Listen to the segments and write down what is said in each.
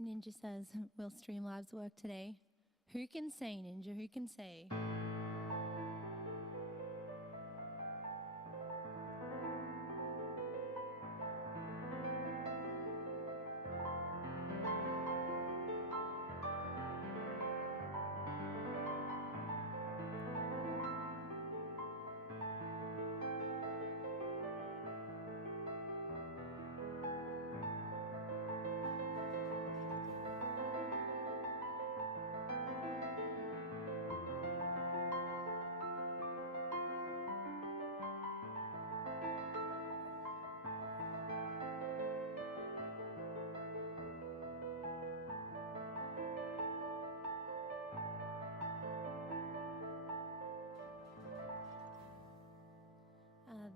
Ninja says, will Streamlabs work today? Who can say, Ninja? Who can say?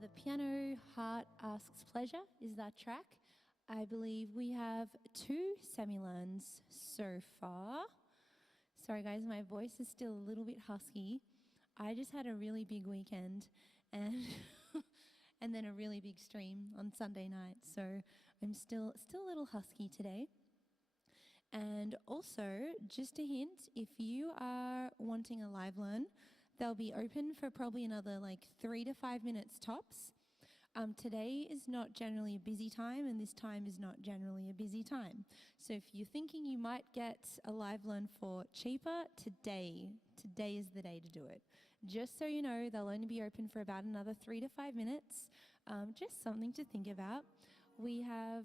The Piano Heart Asks Pleasure is that track. I believe we have 2 semi-learns so far. Sorry guys, my voice is still a little bit husky. I just had a really big weekend and and then a really big stream on Sunday night, so I'm still a little husky today. And also, just a hint, if you are wanting a live learn, they'll be open for probably another 3 to 5 minutes tops. Today is not generally a busy time, and this time is not generally a busy time. So if you're thinking you might get a live learn for cheaper, today is the day to do it. Just so you know, they'll only be open for about another 3 to 5 minutes. Just something to think about. We have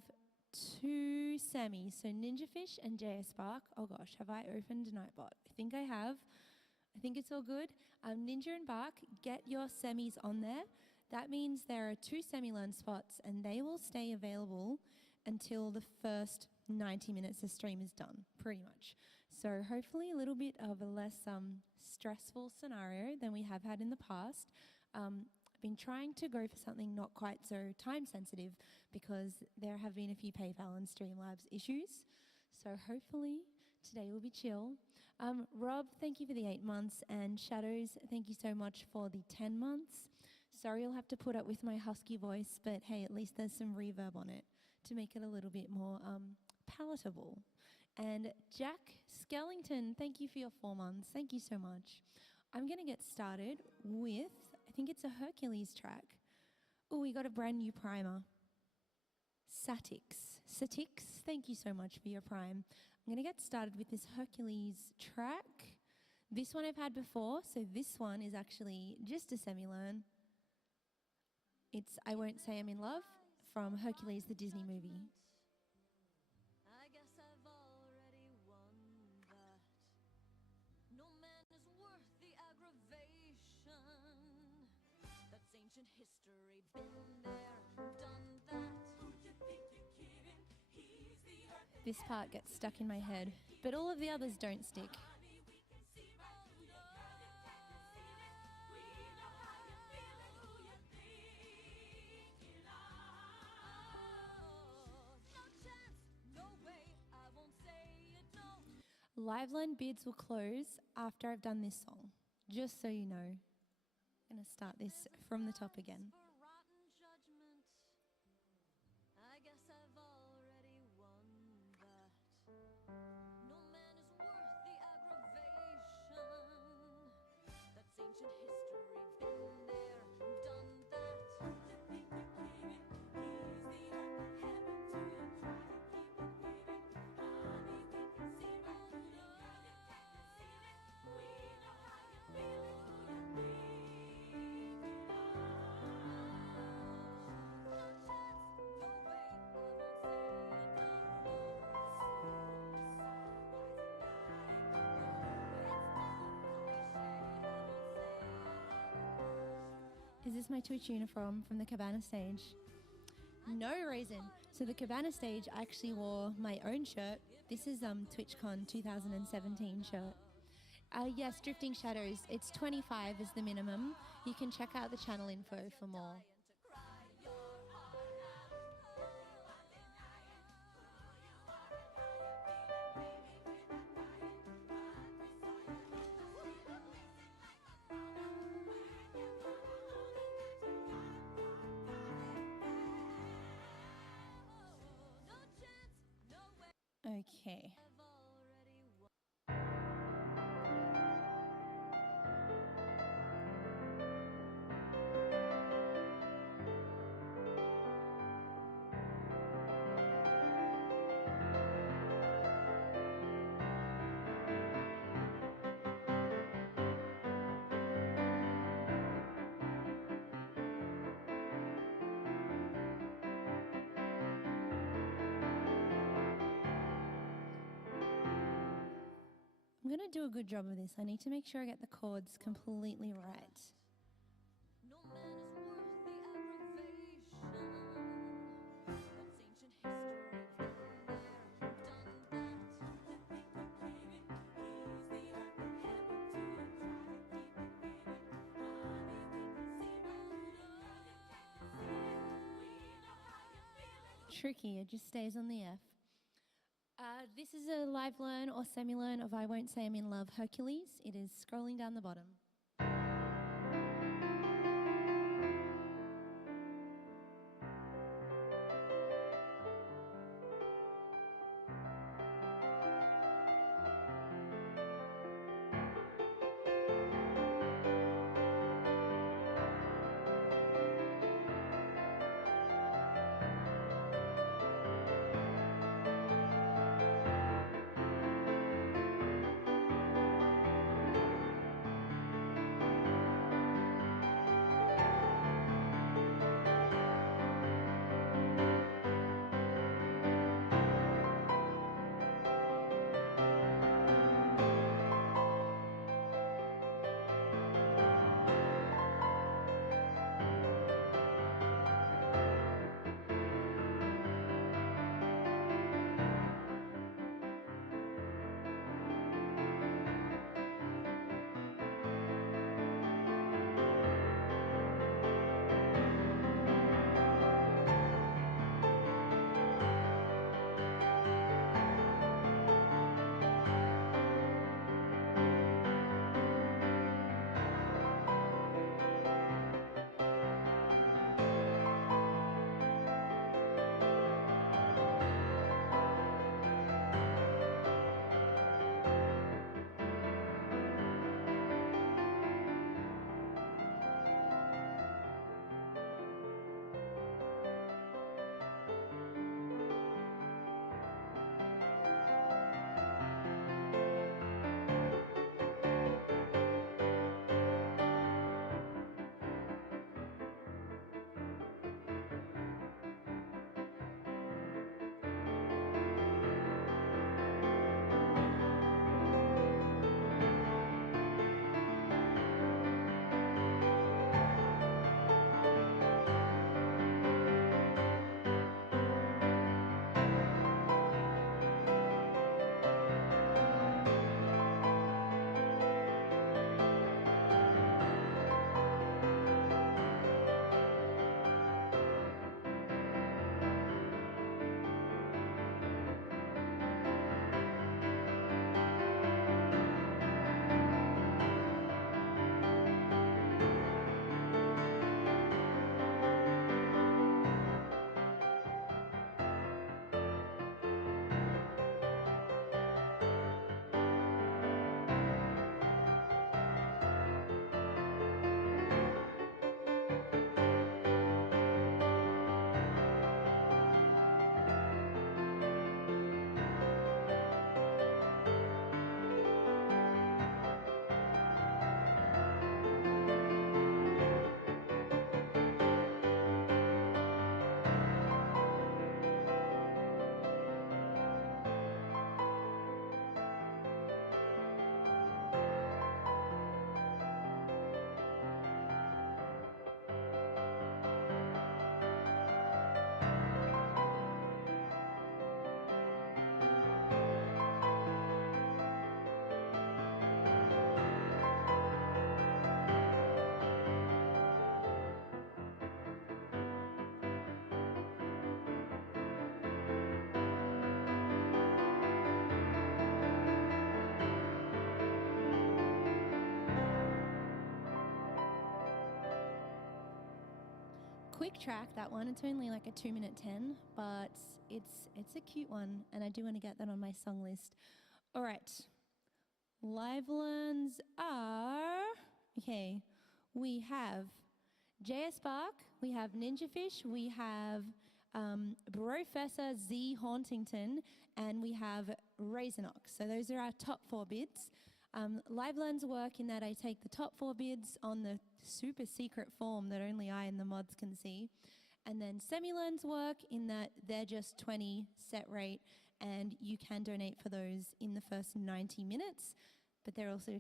2 semis, so Ninjafish and JS Spark. Oh gosh, have I opened Nightbot? I think I have. I think it's all good. Ninja and Bark, get your semis on there. That means there are 2 semi-learn spots and they will stay available until the first 90 minutes of stream is done, pretty much. So hopefully a little bit of a less stressful scenario than we have had in the past. I've been trying to go for something not quite so time sensitive because there have been a few PayPal and Streamlabs issues. So hopefully today will be chill. Rob, thank you for the 8 months, and Shadows, thank you so much for the 10 months. Sorry you'll have to put up with my husky voice, but hey, at least there's some reverb on it to make it a little bit more palatable. And Jack Skellington, thank you for your 4 months. Thank you so much. I'm going to get started with, I think it's a Hercules track. Oh, we got a brand new primer. Satix, thank you so much for your prime. I'm going to get started with this Hercules track. This one I've had before, so this one is actually just a semi-learn. It's I Won't Say I'm in Love from Hercules, the Disney movie. I guess I've already won that. No man is worth the aggravation. That's ancient history, been there, done that. Who you think you're kidding? He's the earth. This part gets stuck in my head, but all of the others don't stick. Liveline bids will close after I've done this song, just so you know. I'm going to start this from the top again. I guess I've already won that. No man is worth the aggravation. That's ancient history, been there, done that. You think you're kidding? He's the earth of heaven to you. Try to keep it hidden. Honey, we can see it. You know you can't conceal it. We know how you feel it. Who you think you are? No chance, no way. I won't say it. No, no. Is this my Twitch uniform from the Cabana stage? No reason. So the Cabana stage, I actually wore my own shirt. This is TwitchCon 2017 shirt. Yes, Drifting Shadows. It's 25 is the minimum. You can check out the channel info for more. Okay. I'm going to do a good job of this. I need to make sure I get the chords completely right. No man is worth the aggravation. That's ancient history. Been there, done that. Flipping the pivot, he's the earth that hammer to it. Try to keep it pivot. Honey, we can see we know how you feel it. Tricky, it just stays on the F. This is a live learn or semi-learn of I Won't Say I'm in Love Hercules. It is scrolling down the bottom. quick track, that one. It's only like a 2-minute 10, but it's a cute one, and I do want to get that on my song list. All right. Live learns are, okay, we have JS Spark, we have Ninjafish, we have Professor Z Hauntington, and we have Raisinox. So those are our top 4 bids. Live learns work in that I take the top 4 bids on the super secret form that only I and the mods can see. And then semi-learns work in that they're just 20 set rate, and you can donate for those in the first 90 minutes. But they're also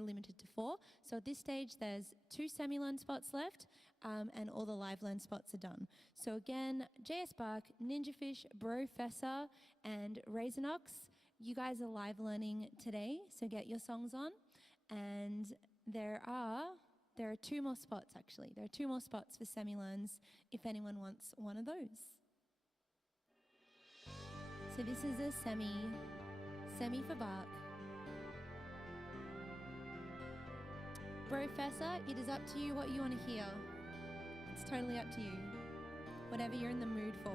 limited to 4. So at this stage, there's 2 semi-learn spots left, and all the live learn spots are done. So again, JS Spark, Ninjafish, Professor, and Raisinox, you guys are live learning today, so get your songs on. And there are 2 more spots, actually. There are 2 more spots for semi-learns if anyone wants one of those. So this is a semi for Bark. Professor, it is up to you what you want to hear. It's totally up to you. Whatever you're in the mood for.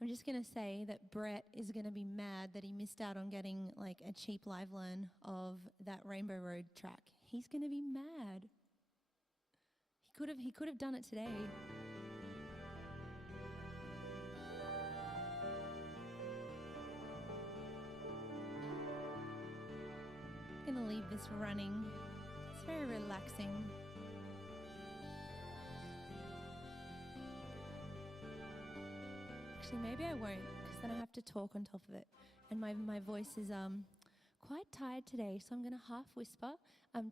I'm just going to say that Brett is going to be mad that he missed out on getting like a cheap live learn of that Rainbow Road track. He's going to be mad. He could have done it today. I'm going to leave this running. It's very relaxing. Actually, maybe I won't, because then I have to talk on top of it. And my voice is quite tired today, so I'm going to half whisper.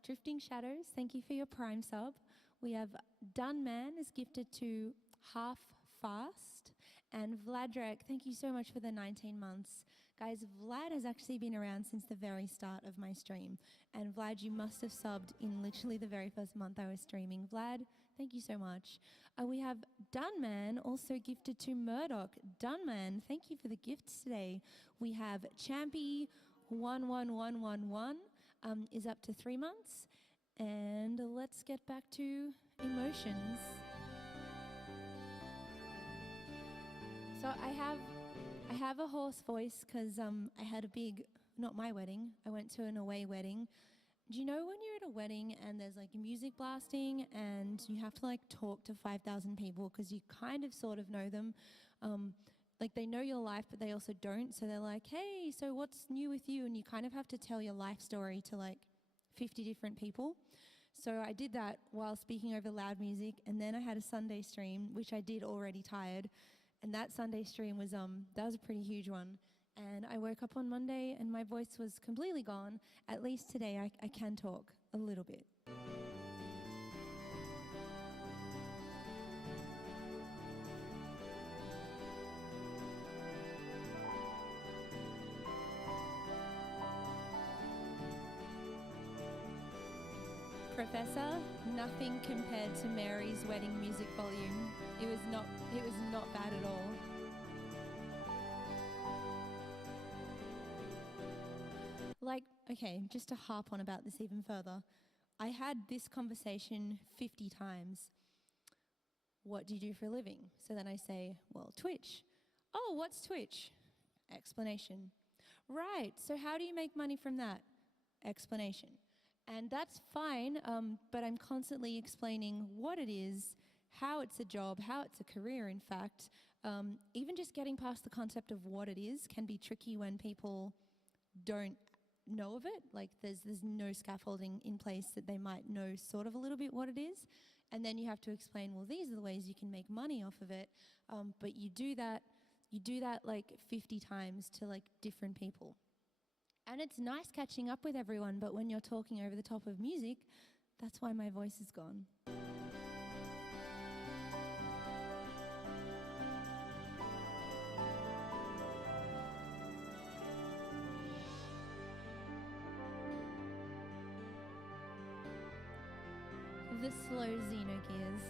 Drifting Shadows, thank you for your Prime sub. We have Done Man is gifted to Half Fast. And Vladrek, thank you so much for the 19 months. Guys, Vlad has actually been around since the very start of my stream. And Vlad, you must have subbed in literally the very first month I was streaming. Vlad, thank you so much. We have Dunman, also gifted to Murdoch. Dunman, thank you for the gifts today. We have Champy11111 is up to 3 months. And let's get back to emotions. So I have a hoarse voice because I had a big, not my wedding, I went to an away wedding. Do you know when you're at a wedding and there's like music blasting and you have to like talk to 5,000 people because you kind of sort of know them? Like they know your life, but they also don't. So they're like, hey, so what's new with you? And you kind of have to tell your life story to like 50 different people. So I did that while speaking over loud music. And then I had a Sunday stream, which I did already tired. And that Sunday stream was, that was a pretty huge one. And I woke up on Monday and my voice was completely gone. At least today I can talk a little bit. Professor, nothing compared to Mary's wedding music volume. It was not bad at all. Like, okay, just to harp on about this even further, I had this conversation 50 times. What do you do for a living? So then I say, well, Twitch. Oh, what's Twitch? Explanation. Right, so how do you make money from that? Explanation. And that's fine, but I'm constantly explaining what it is, how it's a job, how it's a career, in fact. Even just getting past the concept of what it is can be tricky when people don't know of it. Like there's no scaffolding in place that they might know sort of a little bit what it is. And then you have to explain, well, these are the ways you can make money off of it. But you do that like 50 times to like different people. And it's nice catching up with everyone, but when you're talking over the top of music, that's why my voice is gone. The slow Xenogears.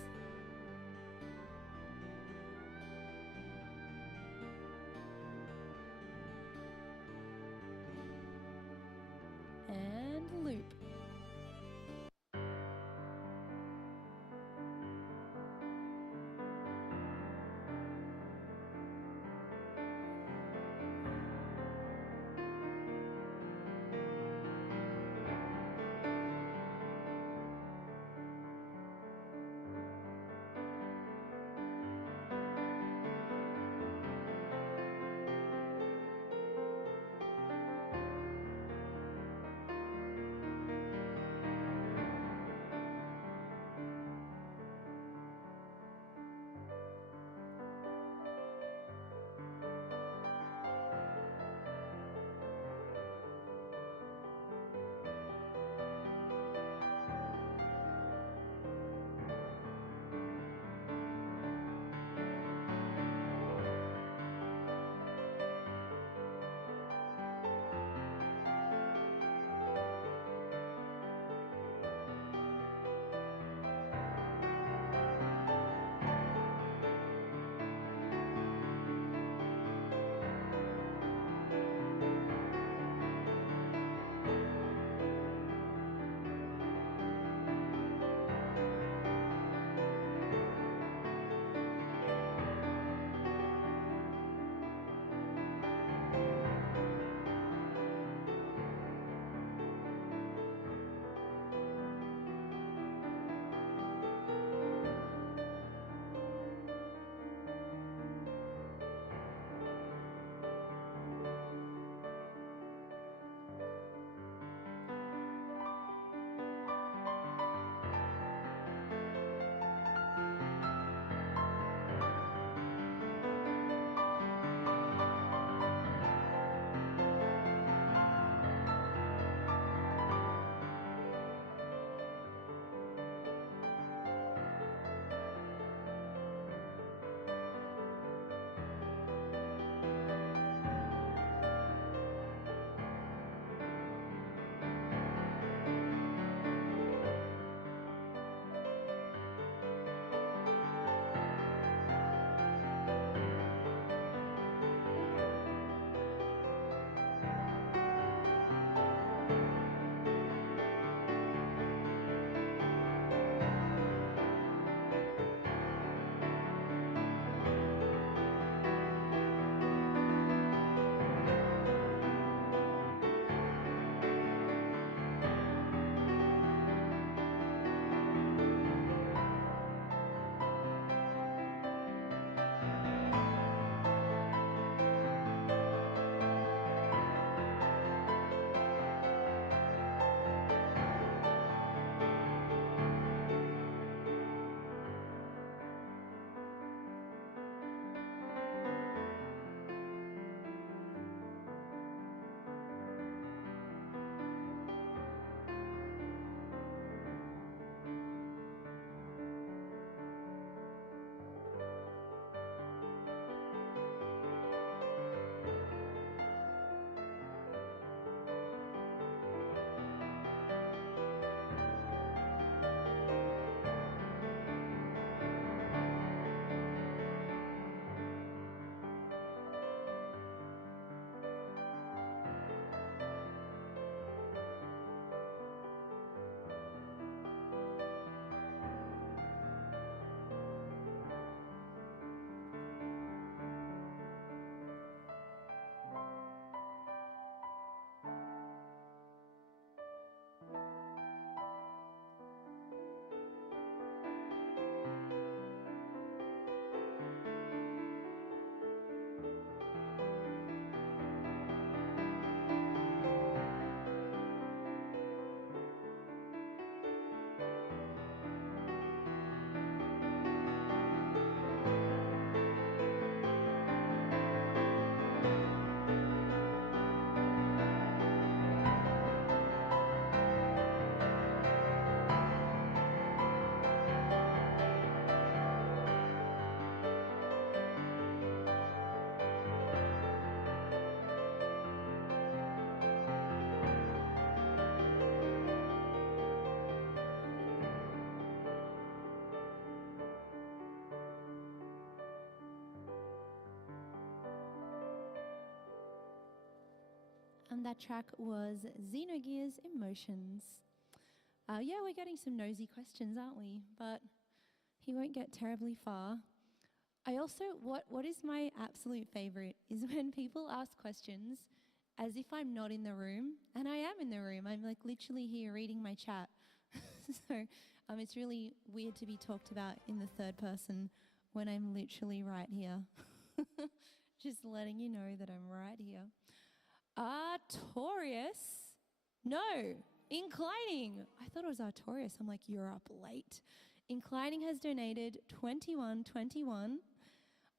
that track was Xenogears Emotions. Yeah, we're getting some nosy questions, aren't we? But he won't get terribly far. I also, what is my absolute favorite is when people ask questions as if I'm not in the room, and I am in the room. I'm like literally here reading my chat. So it's really weird to be talked about in the third person when I'm literally right here. Just letting you know that I'm right here. Artorius? No, Inclining. I thought it was Artorius. I'm like, you're up late. Inclining has donated 21.21.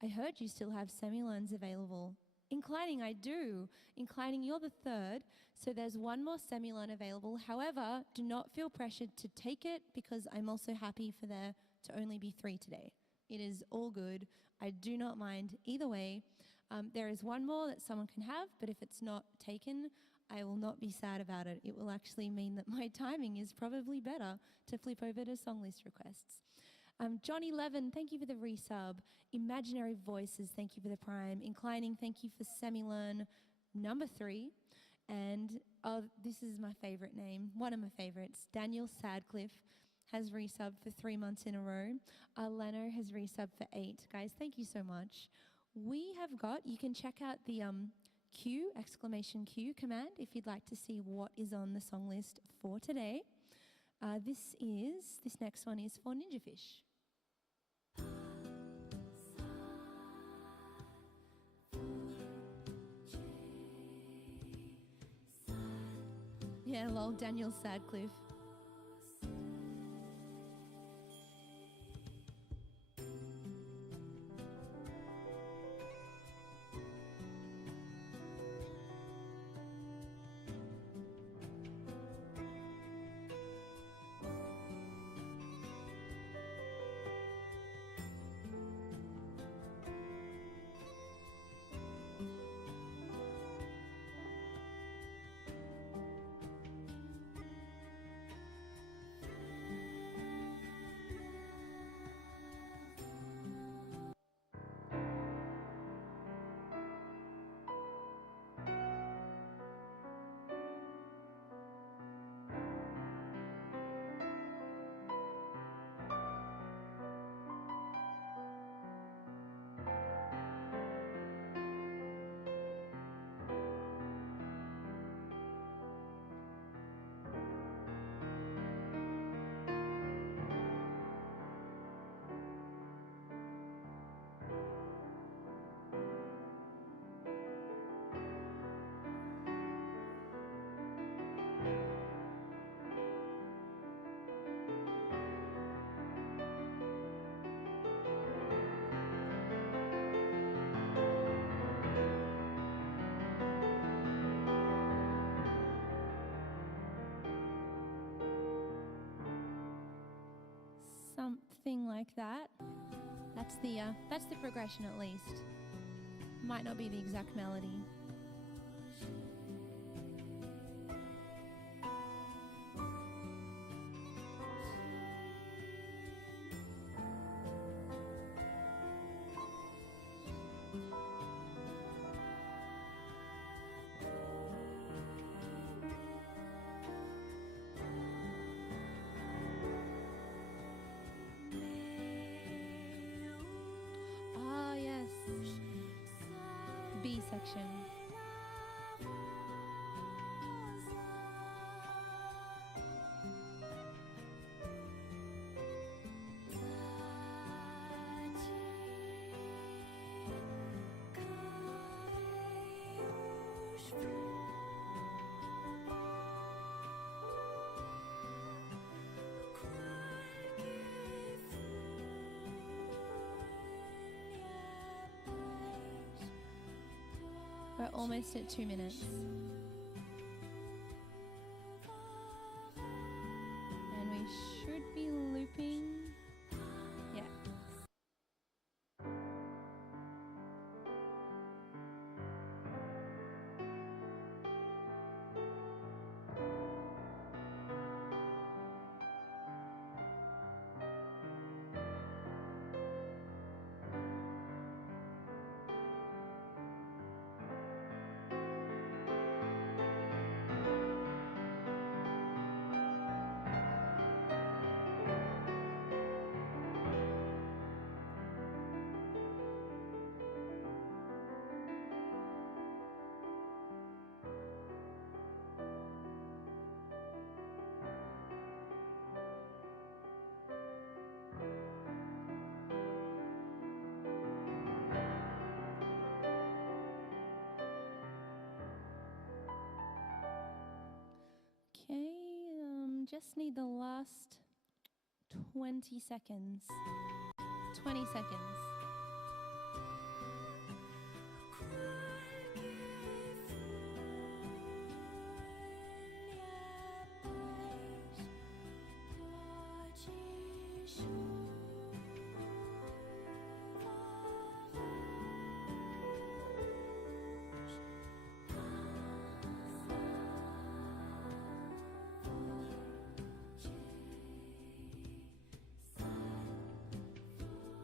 I heard you still have semi-learns available. Inclining, I do. Inclining, you're the third, so there's one more semi-learn available. However, do not feel pressured to take it because I'm also happy for there to only be 3 today. It is all good. I do not mind either way. There is one more that someone can have, but if it's not taken, I will not be sad about it. It will actually mean that my timing is probably better to flip over to song list requests. Johnny Levin, thank you for the resub. Imaginary Voices, thank you for the prime. Inclining, thank you for semi-learn number 3. And this is my favorite name, one of my favorites. Daniel Sadcliffe has resubbed for 3 months in a row. Leno has resubbed for 8. Guys, thank you so much. We have got, you can check out the Q, !Q command if you'd like to see what is on the song list for today. This next one is for Ninja Fish. Yeah, lol, Daniel Sadcliffe. Something like that. That's the progression at least. Might not be the exact melody. Ah, yes. B section. We're almost at 2 minutes. And we should be looping. Yeah. just need the last 20 seconds. 20 seconds.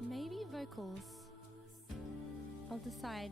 Maybe vocals. I'll decide.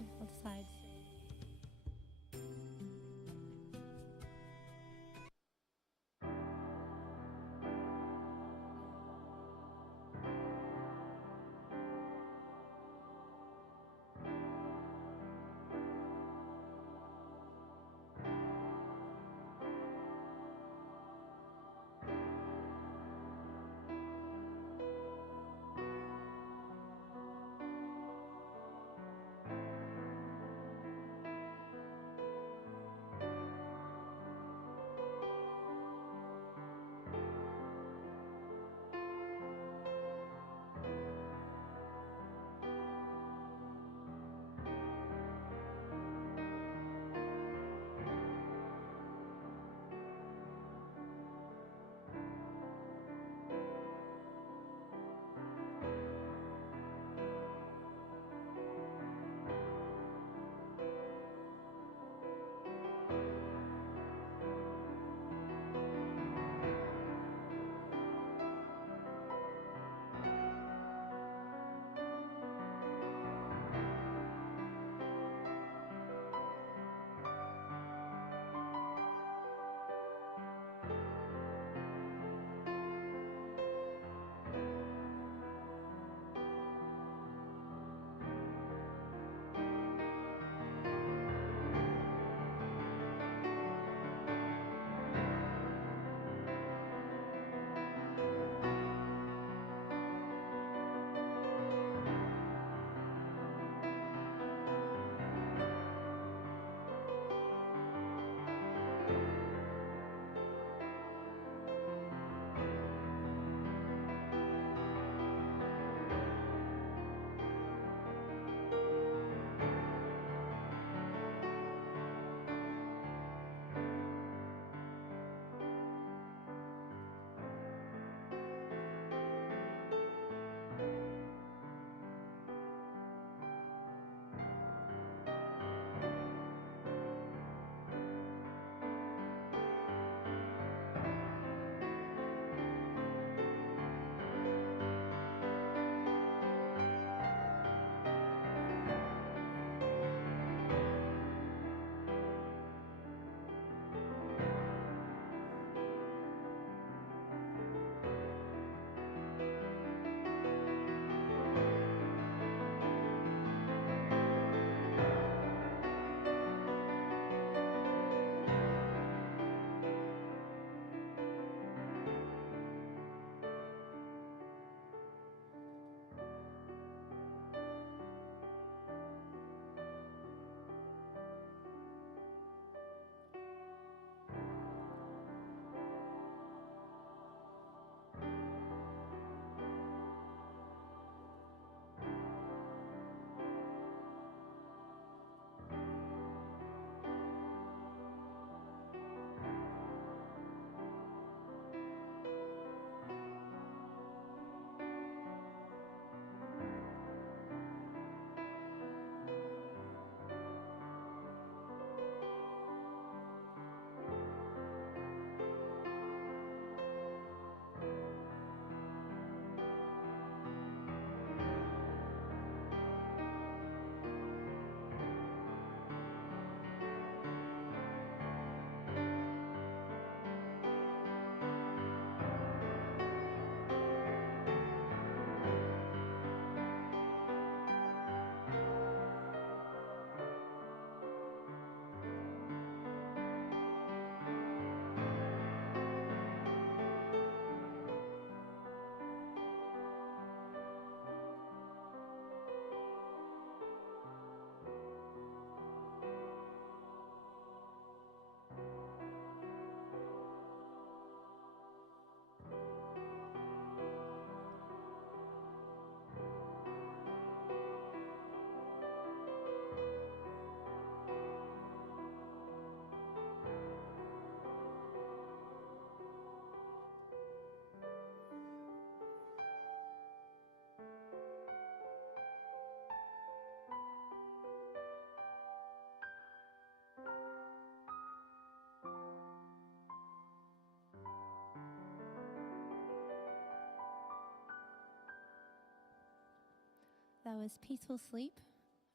that was Peaceful Sleep,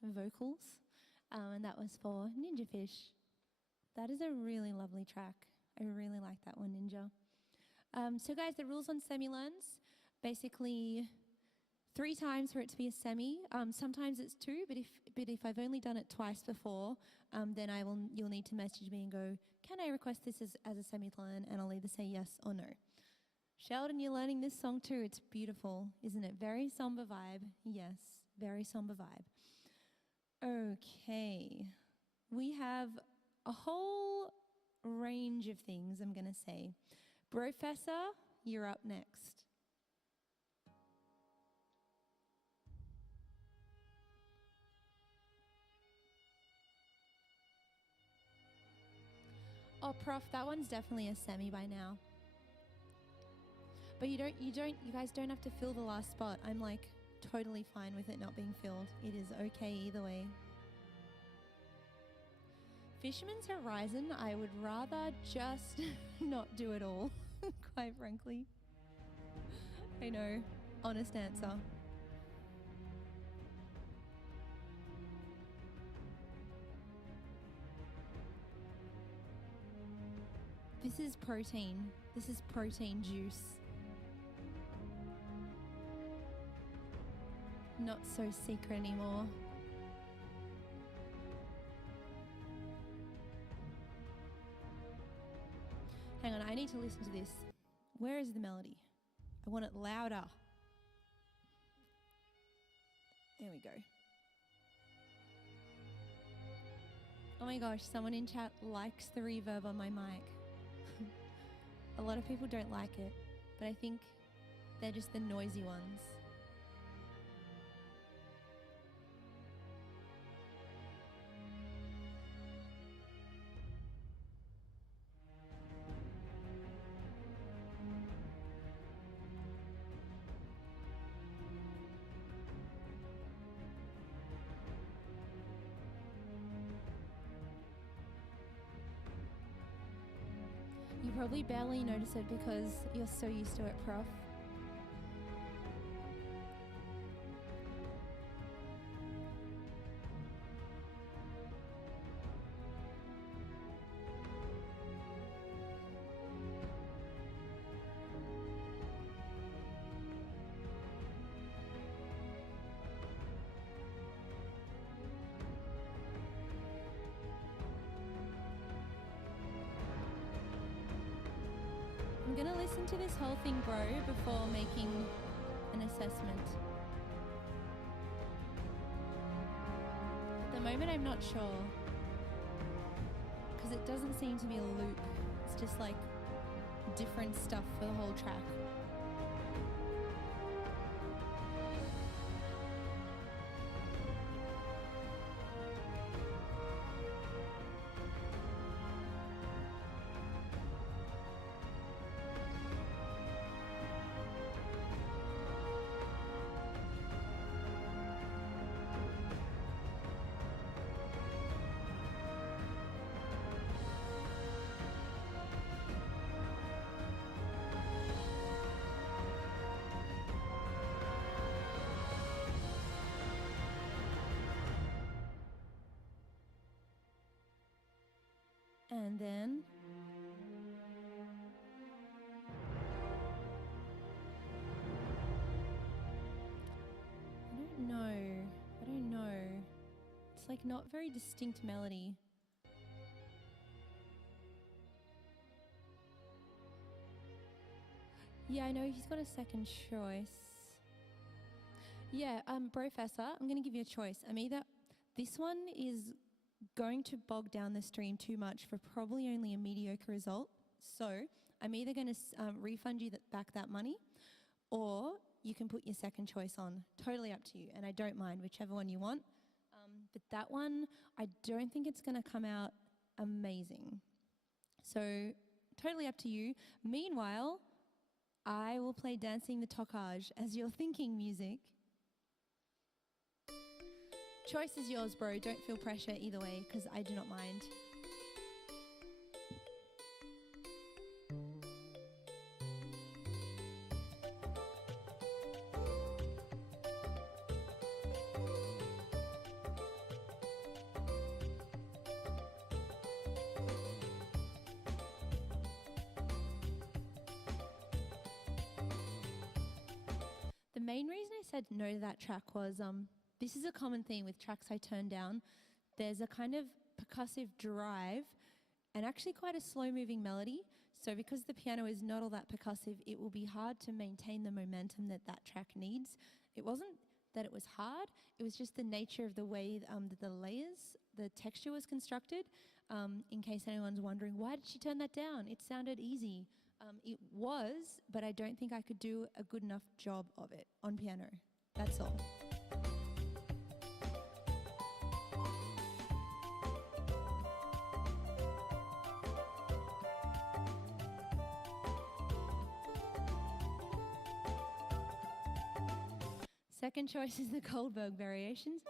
vocals, and that was for Ninja Fish. That is a really lovely track. I really like that one, Ninja. So guys, the rules on semi-learns, basically 3 times for it to be a semi. Sometimes it's 2, but if I've only done it twice before, then you'll need to message me and go, can I request this as a semi-learn? And I'll either say yes or no. Sheldon, you're learning this song too. It's beautiful, isn't it? Very somber vibe. Yes, very somber vibe. Okay. We have a whole range of things, I'm going to say. Brofessor, you're up next. Oh, Prof, that one's definitely a semi by now. But you guys don't have to fill the last spot. I'm like totally fine with it not being filled. It is okay either way. Fisherman's Horizon, I would rather just not do it all, quite frankly. I know, honest answer. This is protein. This is protein juice. Not so secret anymore. Hang on, I need to listen to this. Where is the melody? I want it louder. There we go. Oh my gosh, someone in chat likes the reverb on my mic. A lot of people don't like it, but I think they're just the noisy ones. You probably barely notice it because you're so used to it, Prof. I'm going to listen to this whole thing, bro, before making an assessment. At the moment, I'm not sure. Because it doesn't seem to be a loop. It's just like different stuff for the whole track. And then I don't know. It's like not very distinct melody. Yeah, I know he's got a second choice. Yeah, Professor, I'm going to give you a choice. I'm either this one is going to bog down the stream too much for probably only a mediocre result. So I'm either going to refund you back that money, or you can put your second choice on. Totally up to you, and I don't mind whichever one you want. But that one, I don't think it's going to come out amazing. So totally up to you. Meanwhile, I will play Dancing the Tokaj as your thinking music. Choice is yours, bro. Don't feel pressure either way, because I do not mind. main reason I said no to that track was this is a common theme with tracks I turn down. There's a kind of percussive drive and actually quite a slow-moving melody. So because the piano is not all that percussive, it will be hard to maintain the momentum that that track needs. It wasn't that it was hard, it was just the nature of the way that the layers, the texture was constructed. In case anyone's wondering, why did she turn that down? It sounded easy. It was, but I don't think I could do a good enough job of it on piano. That's all. Second choice is the Goldberg variations.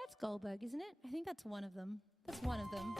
That's Goldberg, isn't it? I think that's one of them. That's one of them.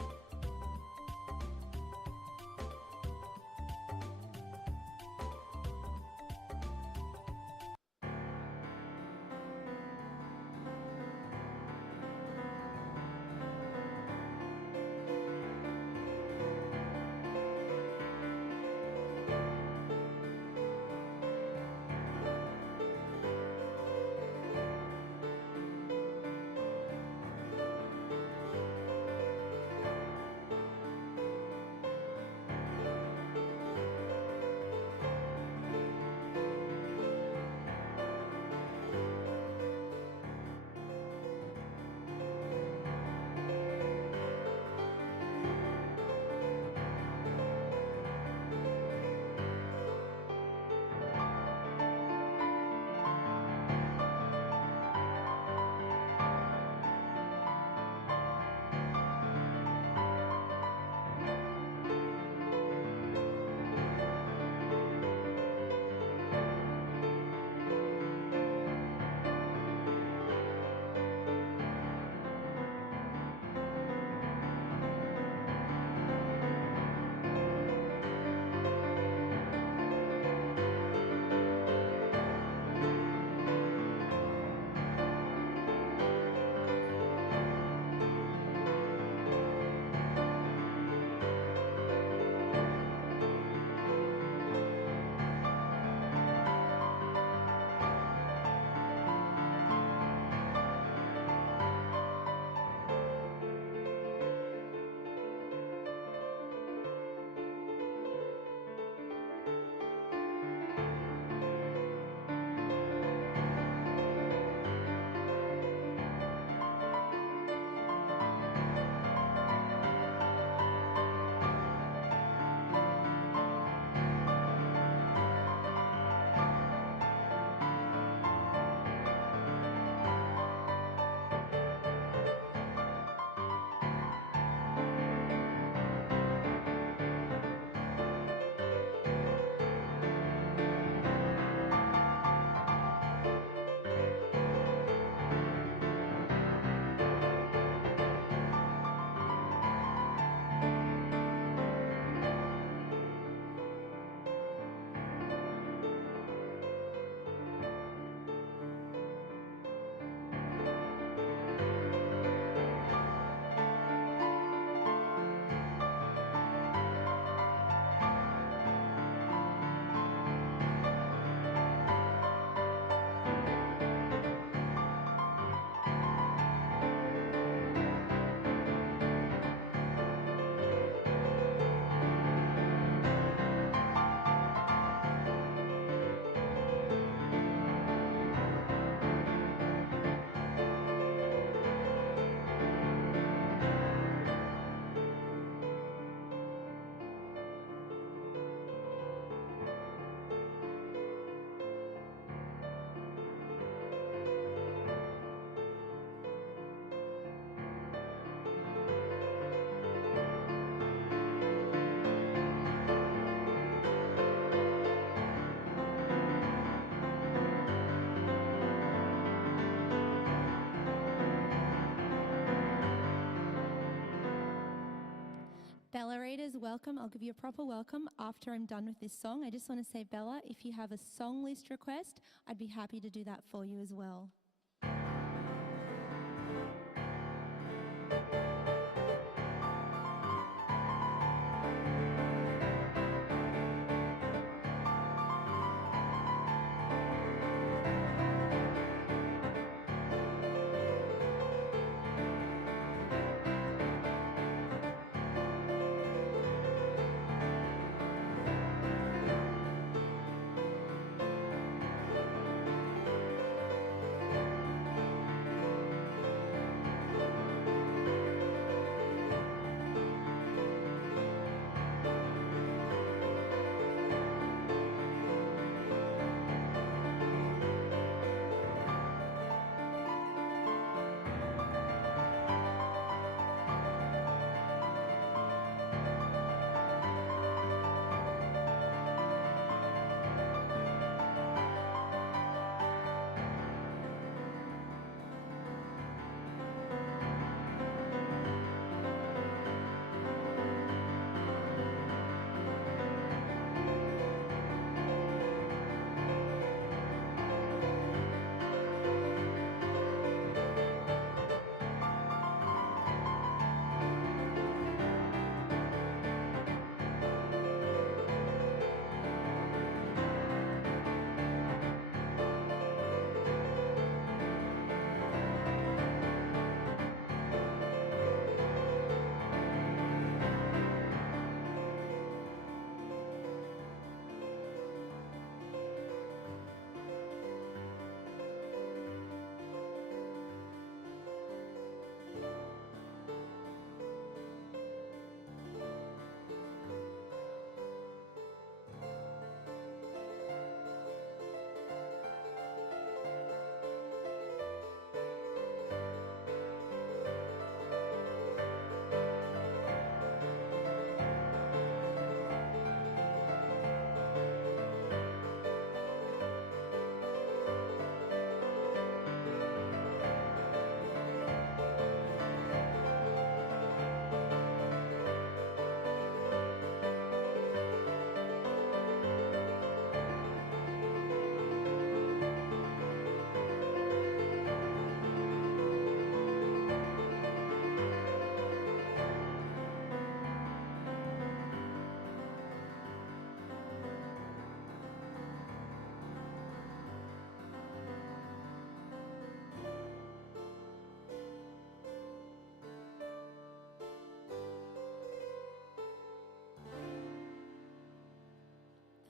Bella Raiders, welcome. I'll give you a proper welcome after I'm done with this song. I just want to say, Bella, if you have a song list request, I'd be happy to do that for you as well.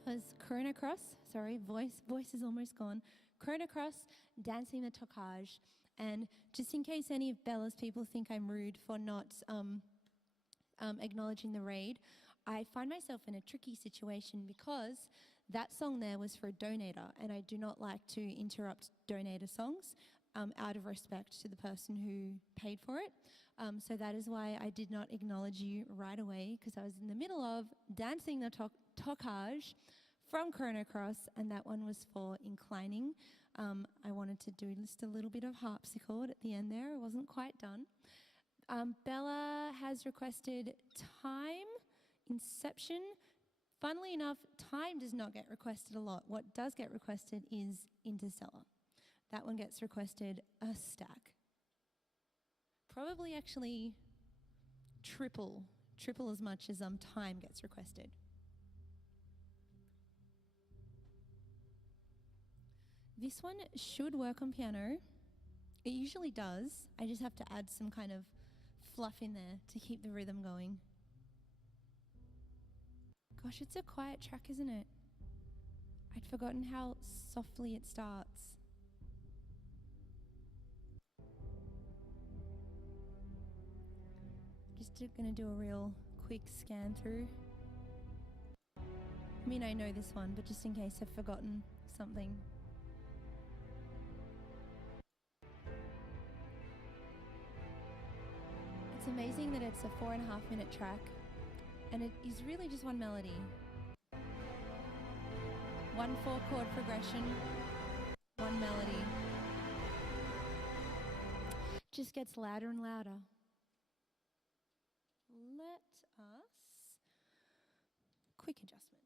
Was Chrono Cross, sorry, voice is almost gone. Chrono Cross, Dancing the Tokaj. And just in case any of Bella's people think I'm rude for not acknowledging the raid, I find myself in a tricky situation because that song there was for a donator, and I do not like to interrupt donator songs out of respect to the person who paid for it. So that is why I did not acknowledge you right away, because I was in the middle of Dancing the Tokaj from Chrono Cross, and that one was for Inclining. I wanted to do just a little bit of harpsichord at the end there. It wasn't quite done. Bella has requested Time, Inception. Funnily enough, Time does not get requested a lot. What does get requested is Interstellar. That one gets requested a stack. Probably actually triple as much as Time gets requested. This one should work on piano. It usually does. I just have to add some kind of fluff in there to keep the rhythm going. Gosh, it's a quiet track, isn't it? I'd forgotten how softly it starts. Just gonna do a real quick scan through. I mean, I know this one, but just in case I've forgotten something. It's amazing that it's a 4.5-minute track, and it is really just one melody. 1 4-chord progression, one melody. Just gets louder and louder. Let us quick adjustment.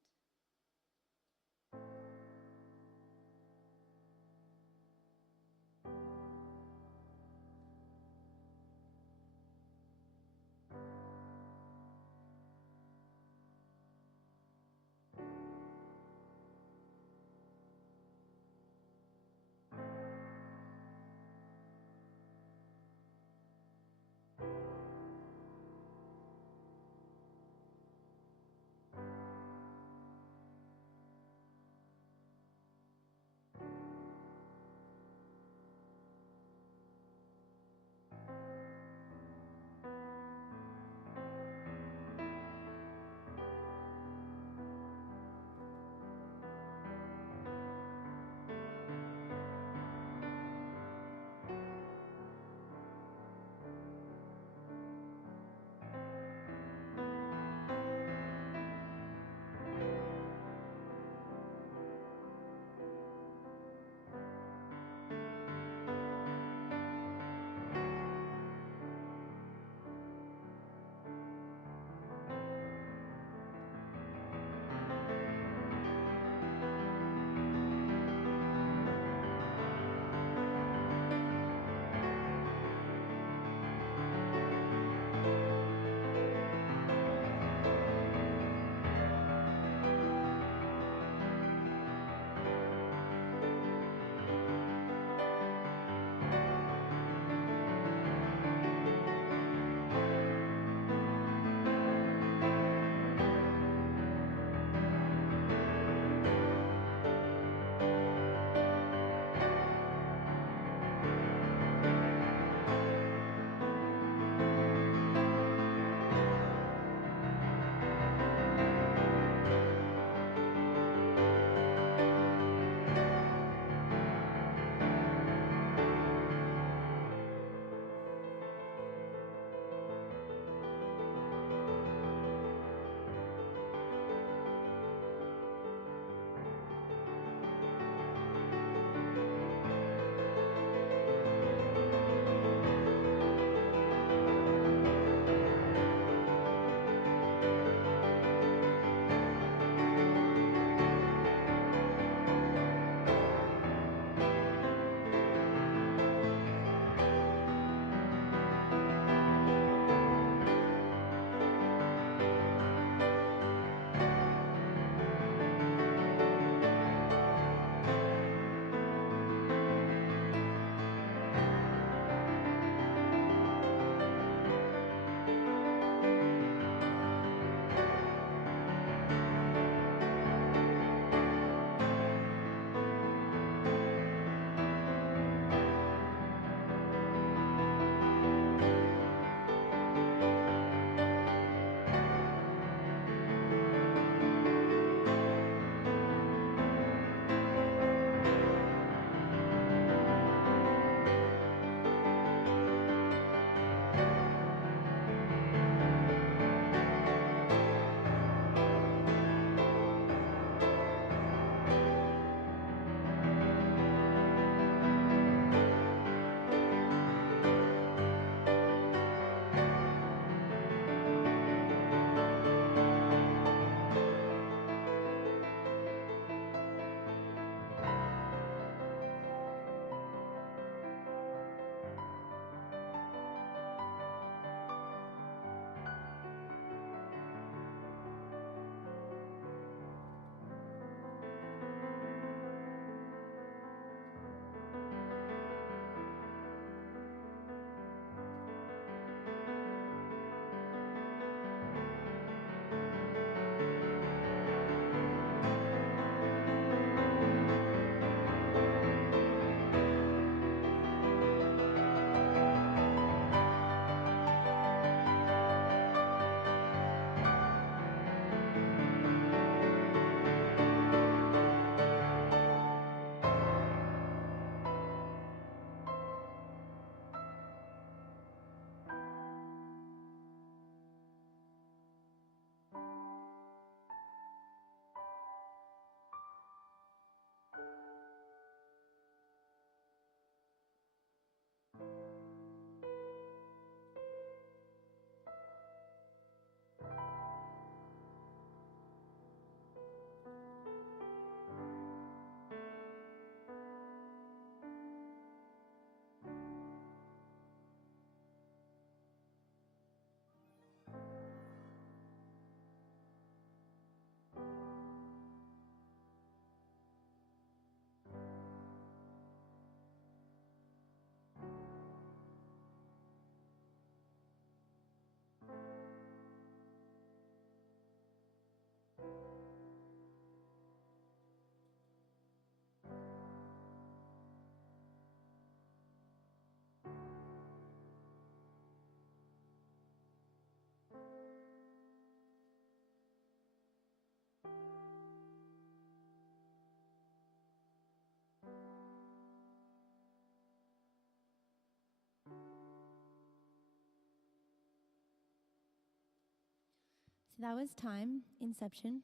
So that was time, Inception.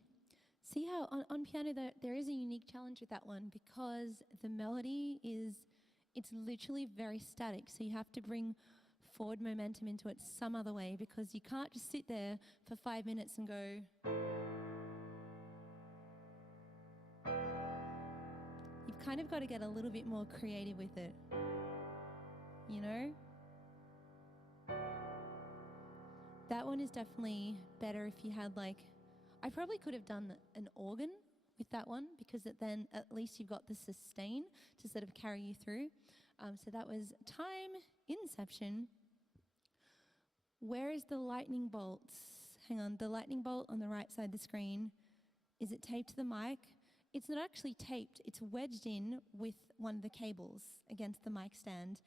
See how on piano there is a unique challenge with that one because the melody it's literally very static. So you have to bring forward momentum into it some other way because you can't just sit there for 5 minutes and go. You've kind of got to get a little bit more creative with it, you know? That one is definitely better if you had I probably could have done an organ with that one because then at least you've got the sustain to sort of carry you through. So that was time, Inception. Where is the lightning bolt? Hang on, the lightning bolt on the right side of the screen. Is it taped to the mic? It's not actually taped. It's wedged in with one of the cables against the mic stand.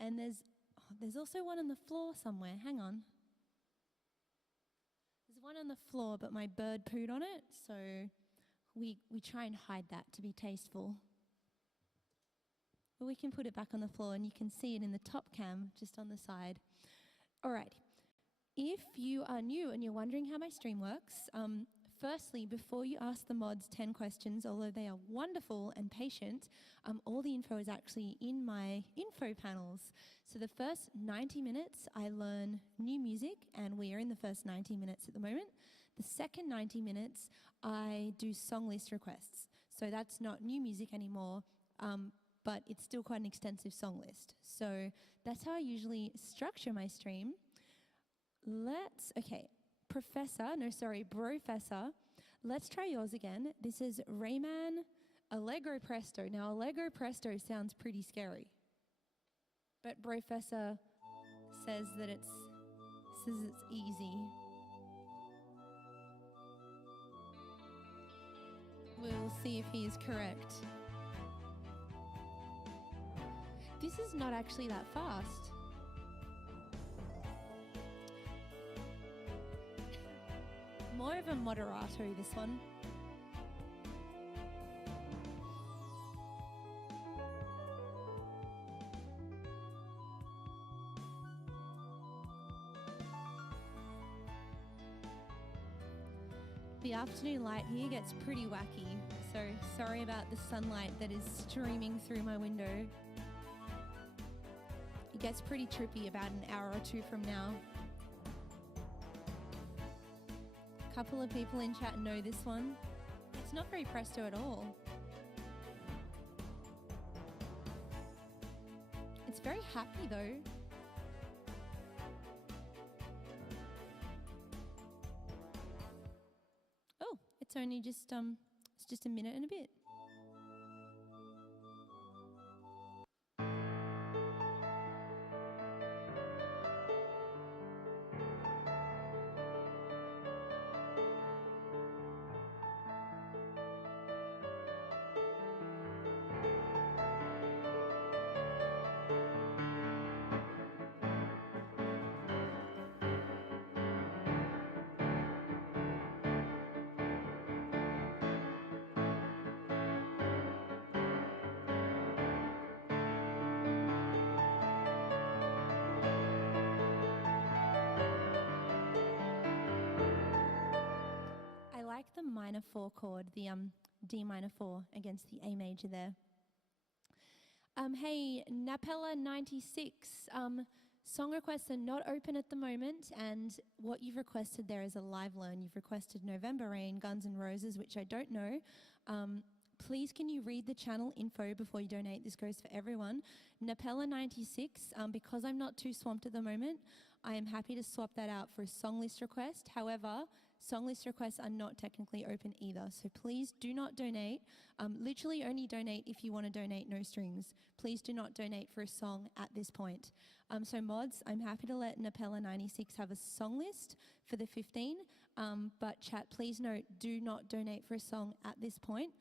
And there's also one on the floor somewhere. Hang on. There's one on the floor, but my bird pooed on it, so we try and hide that to be tasteful. But we can put it back on the floor, and you can see it in the top cam, just on the side. Alright, if you are new and you're wondering how my stream works, firstly, before you ask the mods 10 questions, although they are wonderful and patient, all the info is actually in my info panels. So the first 90 minutes, I learn new music, and we are in the first 90 minutes at the moment. The second 90 minutes, I do song list requests. So that's not new music anymore, but it's still quite an extensive song list. So that's how I usually structure my stream. Brofessor, let's try yours again. This is Rayman Allegro Presto. Now, Allegro Presto sounds pretty scary. But Brofessor says it's easy. We'll see if he is correct. This is not actually that fast. More of a moderato, this one. The afternoon light here gets pretty wacky, so sorry about the sunlight that is streaming through my window. It gets pretty trippy about an hour or two from now. A couple of people in chat know this one. It's not very presto at all. It's very happy though. Oh, it's only just a minute and a bit. I like the minor 4 chord, the D minor 4 against the A major there. Hey, Napella96, song requests are not open at the moment, and what you've requested there is a live learn. You've requested November Rain, Guns N' Roses, which I don't know. Please can you read the channel info before you donate? This goes for everyone. Napella96, because I'm not too swamped at the moment, I am happy to swap that out for a song list request. However, song list requests are not technically open either, so please do not donate. Literally only donate if you want to donate, no strings. Please do not donate for a song at this point. So mods, I'm happy to let Napella96 have a song list for the 15, but chat, please note, do not donate for a song at this point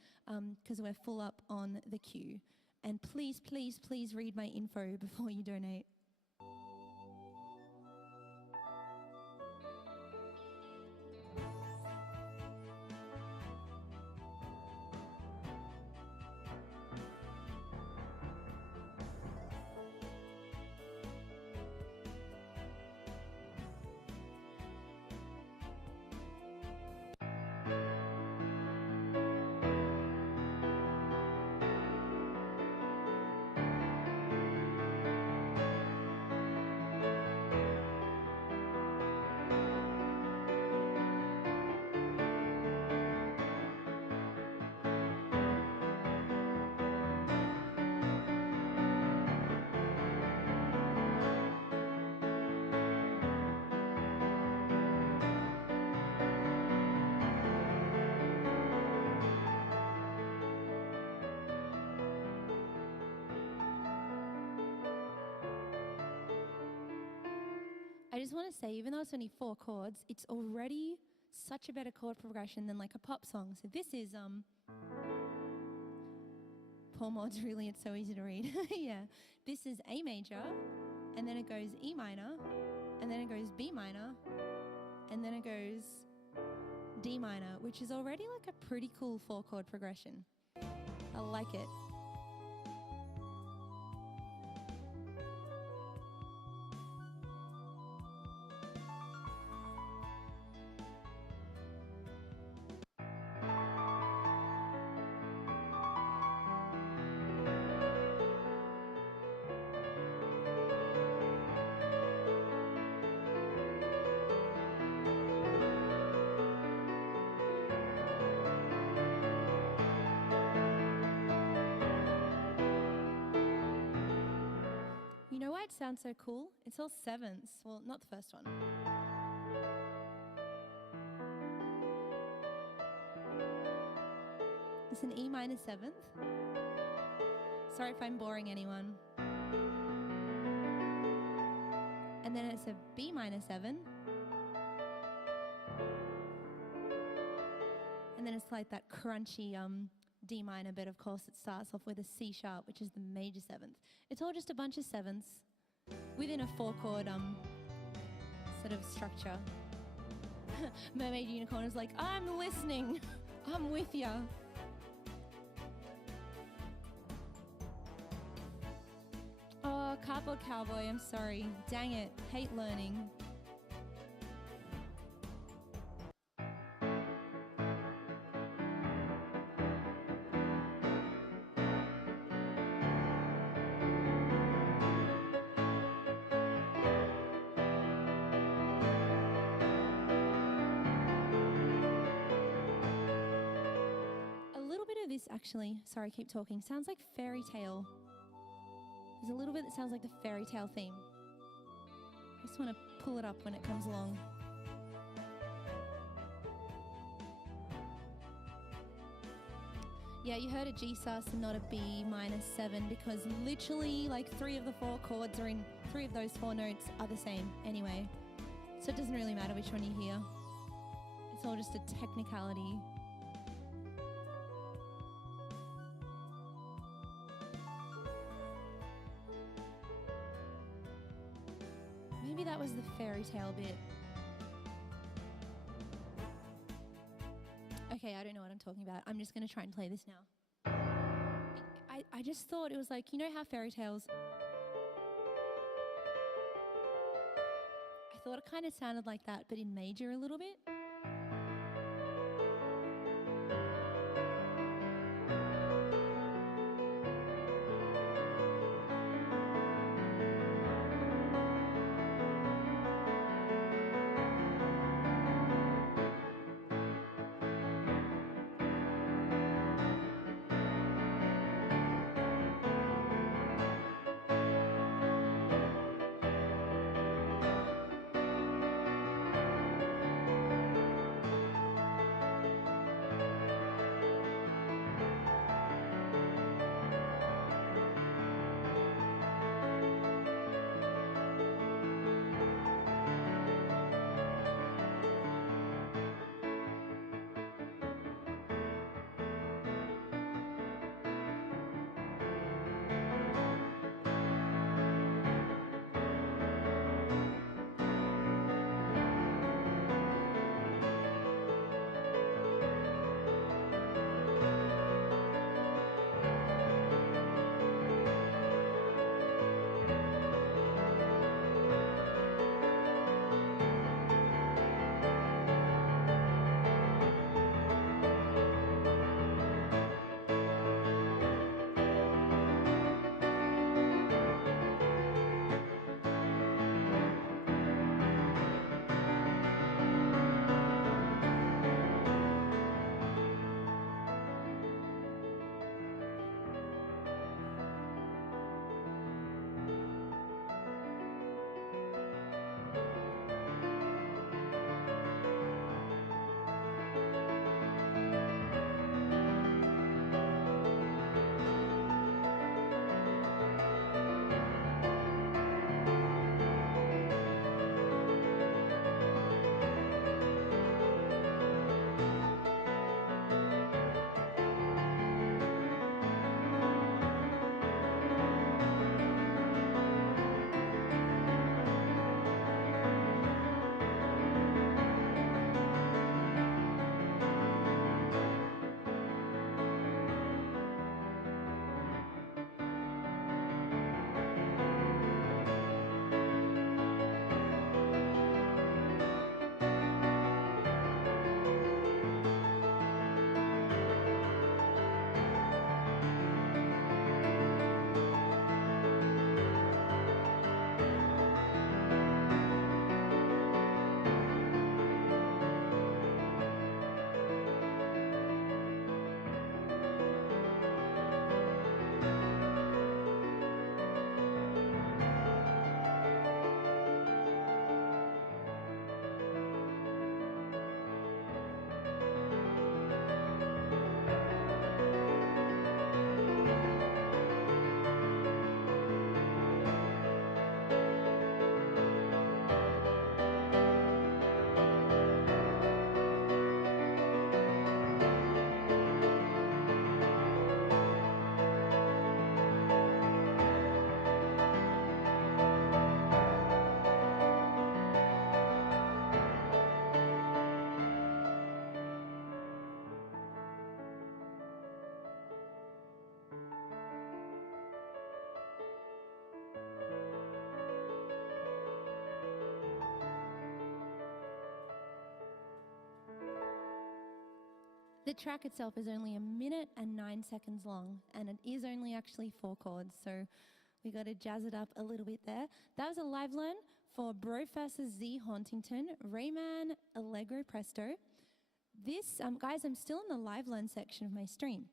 because we're full up on the queue. And please, please, please read my info before you donate. just want to say, even though it's only 4 chords, it's already such a better chord progression than like a pop song. So this is poor mods, really, it's so easy to read. Yeah, this is A major, and then it goes E minor, and then it goes B minor, and then it goes D minor, which is already like a pretty cool 4 chord progression. I like it. You know why it sounds so cool? It's all 7s. Well, not the first one. It's an E minor 7th. Sorry if I'm boring anyone. And then it's a B minor 7. And then it's like that crunchy D minor, but of course it starts off with a C sharp, which is the major 7th. It's all just a bunch of 7s within a 4 chord sort of structure. Mermaid Unicorn is like, I'm listening. I'm with ya. Oh, Cardboard Cowboy, I'm sorry. Dang it, hate learning. This actually, sorry, keep talking, sounds like fairy tale. There's a little bit that sounds like the fairy tale theme. I just want to pull it up when it comes along. Yeah, you heard a G sus and not a B minor 7 because literally like 3 of the 4 chords are in 3 of those 4 notes are the same anyway. So it doesn't really matter which one you hear. It's all just a technicality. Maybe that was the fairy tale bit. Okay, I don't know what I'm talking about. I'm just going to try and play this now. I just thought it was like, you know how fairy tales... I thought it kind of sounded like that, but in major a little bit. The track itself is only 1 minute and 9 seconds long, and it is only actually 4 chords, so we got to jazz it up a little bit there. That was a live learn for Bro vs. Z Hauntington, Rayman Allegro Presto. This, guys, I'm still in the live learn section of my stream.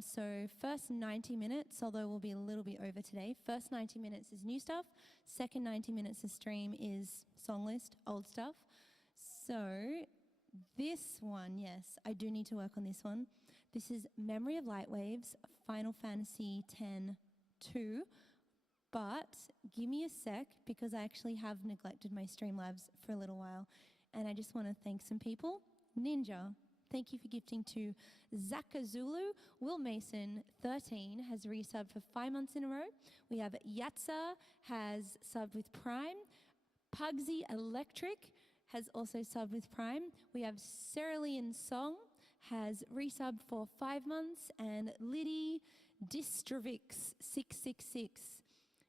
So first 90 minutes, although we'll be a little bit over today, first 90 minutes is new stuff. Second 90 minutes of stream is song list, old stuff. So this one, yes, I do need to work on this one. This is Memory of Light Waves, Final Fantasy X-2. But give me a sec, because I actually have neglected my Streamlabs for a little while. And I just want to thank some people. Ninja, thank you for gifting to Zakazulu. Will Mason, 13, has resubbed for 5 months in a row. We have Yatsa, has subbed with Prime. Pugsy Electric has also subbed with Prime. We have Cerulean Song, has resubbed for 5 months. And Liddy Distrovix, 666.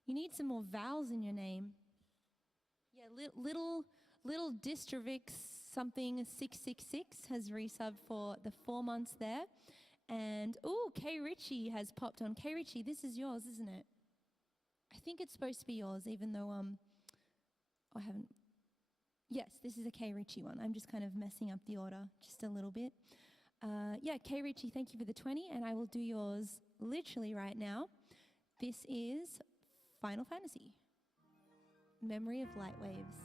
You need some more vowels in your name. Yeah, little Distrovix something 666 has resubbed for the 4 months there. And, oh, K. Ritchie has popped on. K. Ritchie, this is yours, isn't it? I think it's supposed to be yours, even though I haven't. Yes, this is a K. Ritchie one. I'm just kind of messing up the order just a little bit. Yeah, K. Ritchie, thank you for the 20, and I will do yours literally right now. This is Final Fantasy, Memory of Light Waves.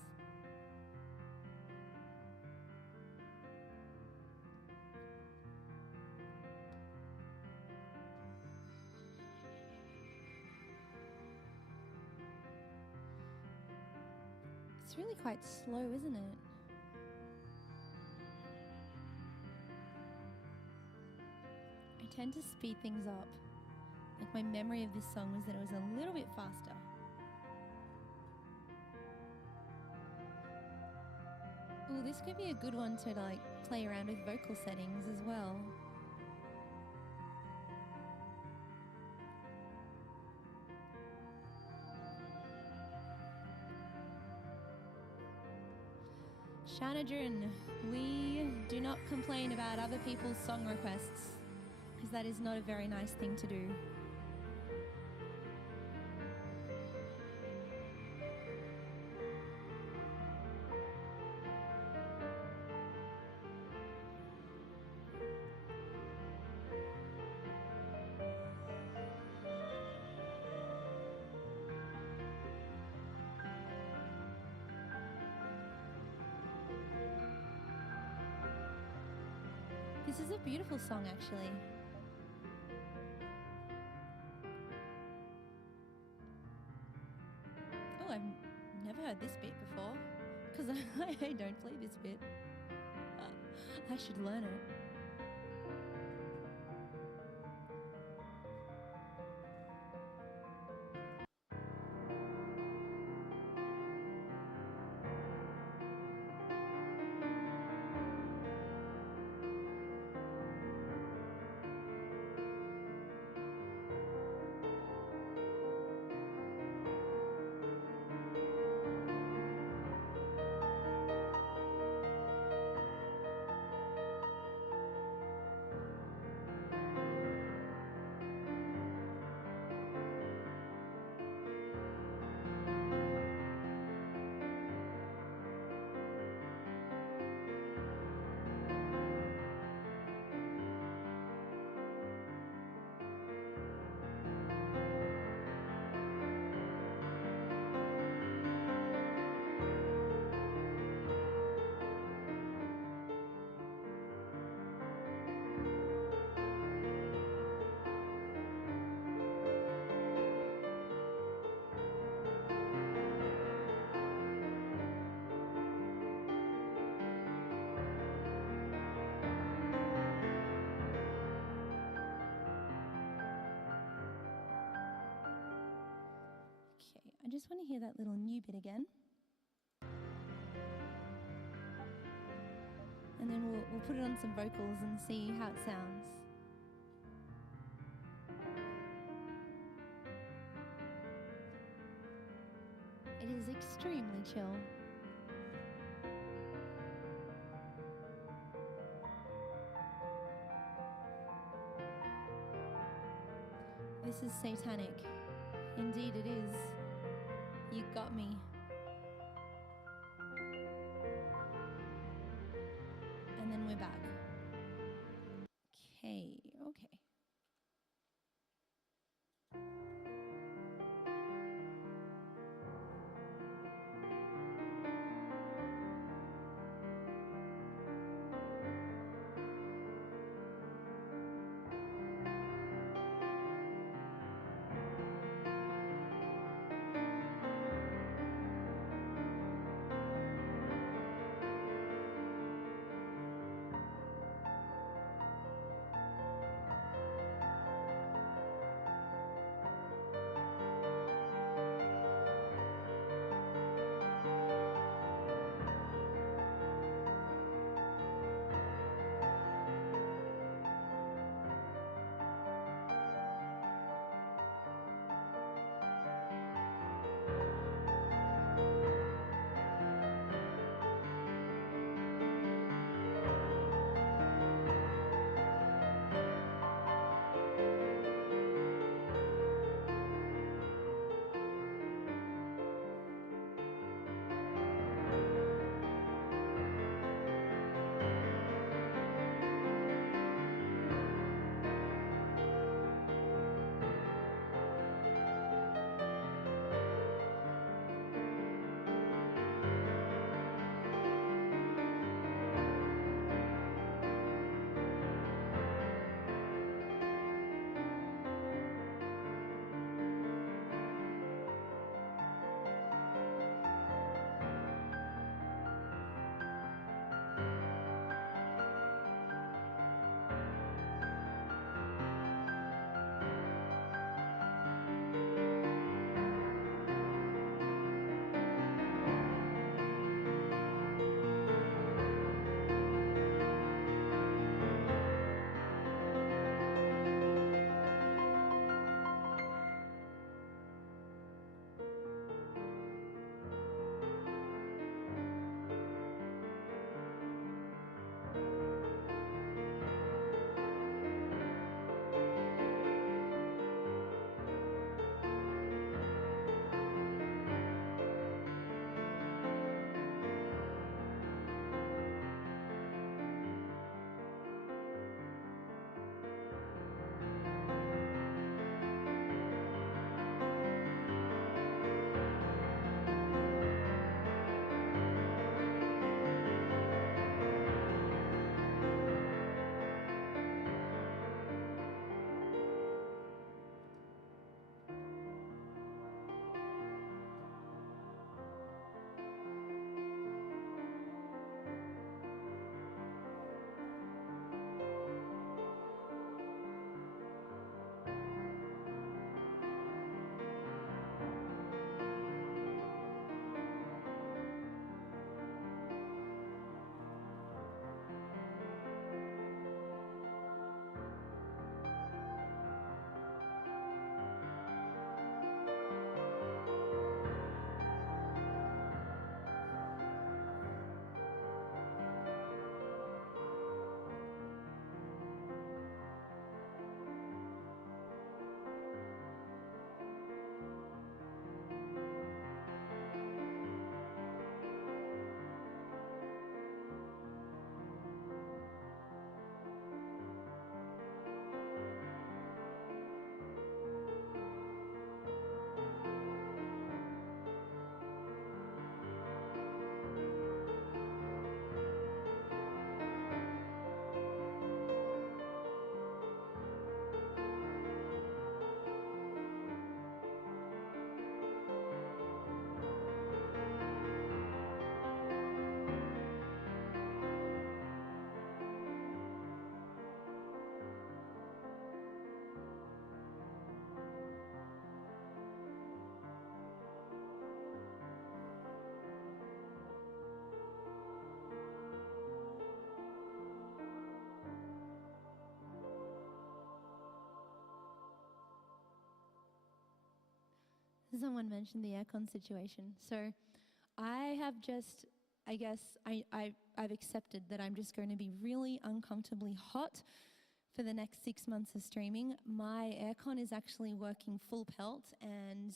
It's really quite slow, isn't it? I tend to speed things up. Like, my memory of this song was that it was a little bit faster. Ooh, this could be a good one to like play around with vocal settings as well. Shanadrin, we do not complain about other people's song requests, because that is not a very nice thing to do. This is a beautiful song, actually. Oh, I've never heard this bit before, because I don't play this bit. I should learn it. I just want to hear that little new bit again. And then we'll put it on some vocals and see how it sounds. It is extremely chill. this is satanic. Indeed it is. You got me. And then we're back. Okay. Someone mentioned the aircon situation. So I have just, I've accepted that I'm just going to be really uncomfortably hot for the next 6 months of streaming. My aircon is actually working full pelt and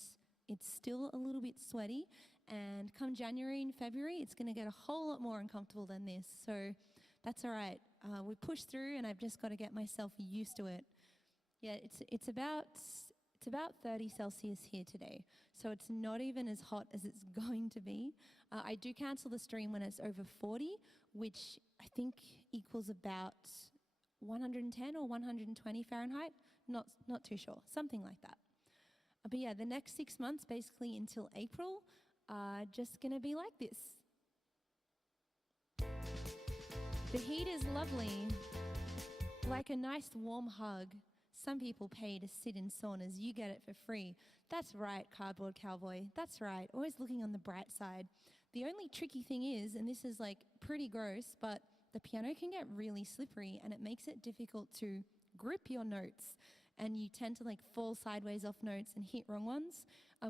it's still a little bit sweaty. And come January and February, it's going to get a whole lot more uncomfortable than this. So that's all right. We push through and I've just got to get myself used to it. Yeah, it's about 30 Celsius here today. So it's not even as hot as it's going to be. I do cancel the stream when it's over 40, which I think equals about 110 or 120 Fahrenheit. Not too sure, something like that. But yeah, the next 6 months, basically until April, are just gonna be like this. The heat is lovely, like a nice warm hug. Some people pay to sit in saunas, you get it for free. That's right, cardboard cowboy, that's right, always looking on the bright side. The only tricky thing is, and this is like pretty gross, but the piano can get really slippery and it makes it difficult to grip your notes, and you tend to like fall sideways off notes and hit wrong ones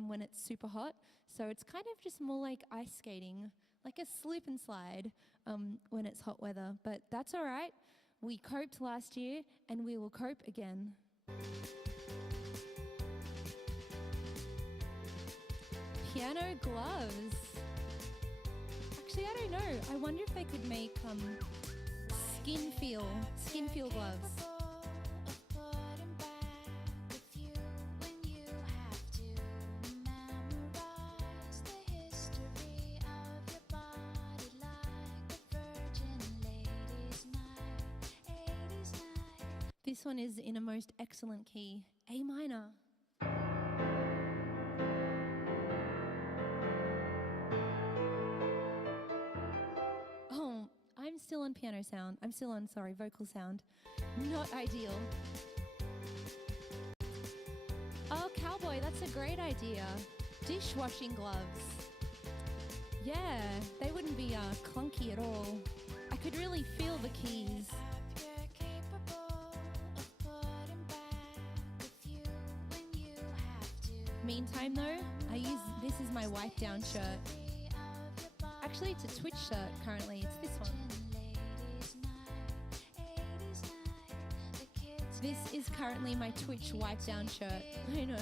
when it's super hot. So it's kind of just more like ice skating, like a slip and slide when it's hot weather, but that's all right. We coped last year and we will cope again. Piano gloves. Actually, I don't know. I wonder if they could make skin feel gloves. This one is in a most excellent key, A minor. Oh, I'm still on piano sound. I'm still on, vocal sound. Not ideal. Oh, cowboy, that's a great idea. Dishwashing gloves. Yeah, they wouldn't be clunky at all. I could really feel the keys. Meantime though, this is my wipe down shirt. Actually, it's a Twitch shirt currently, it's this one. This is currently my Twitch wipe down shirt, I know.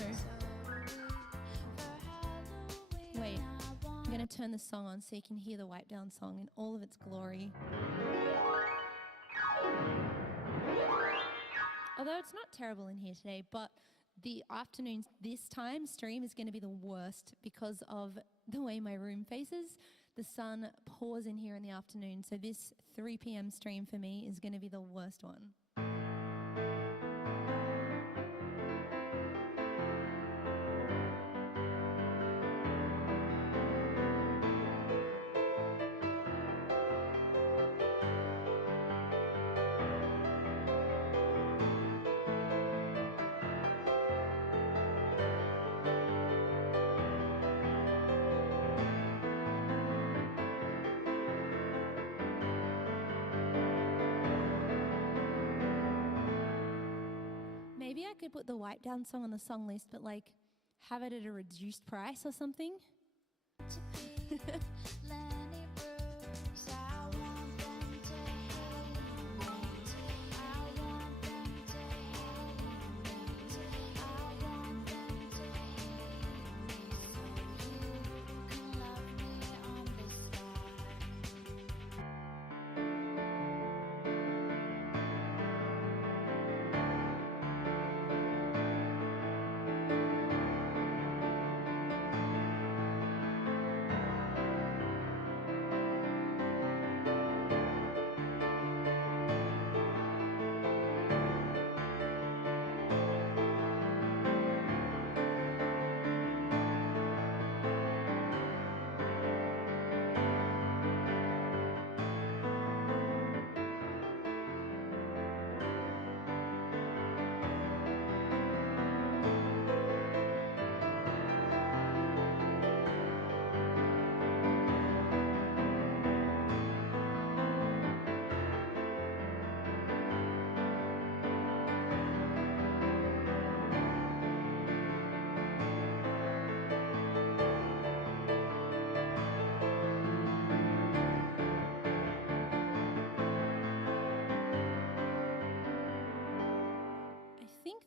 Wait, I'm gonna turn the song on so you can hear the wipe down song in all of its glory. Although it's not terrible in here today, but the afternoons this time stream is going to be the worst because of the way my room faces. The sun pours in here in the afternoon, so this 3 p.m. stream for me is going to be the worst one. Maybe I could put the wipe down song on the song list, but like have it at a reduced price or something.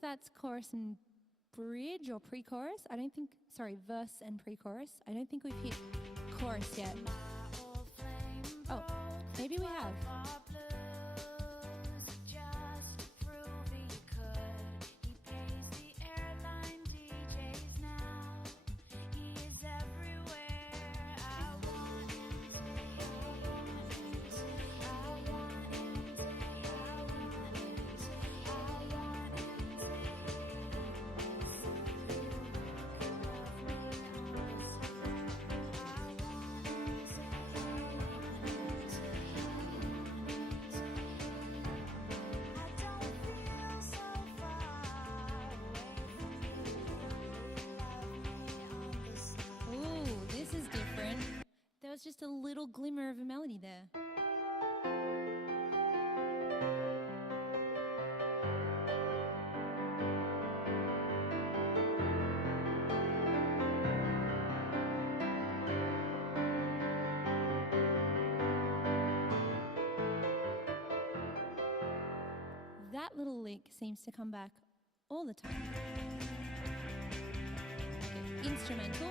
that's chorus and bridge or pre-chorus. I don't think, sorry, verse and pre-chorus. I don't think we've hit chorus yet. Oh, maybe we have. There was just a little glimmer of a melody there. That little lick seems to come back all the time. Okay, instrumental.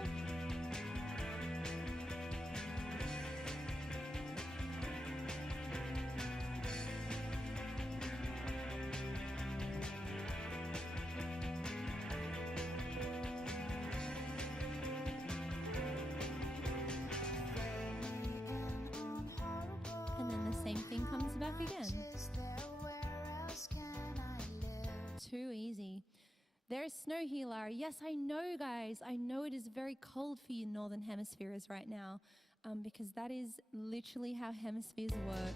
Same thing comes back again. Too easy. There's snow here, Lara. Yes, I know, guys. I know it is very cold for you northern hemispheres right now, because that is literally how hemispheres work.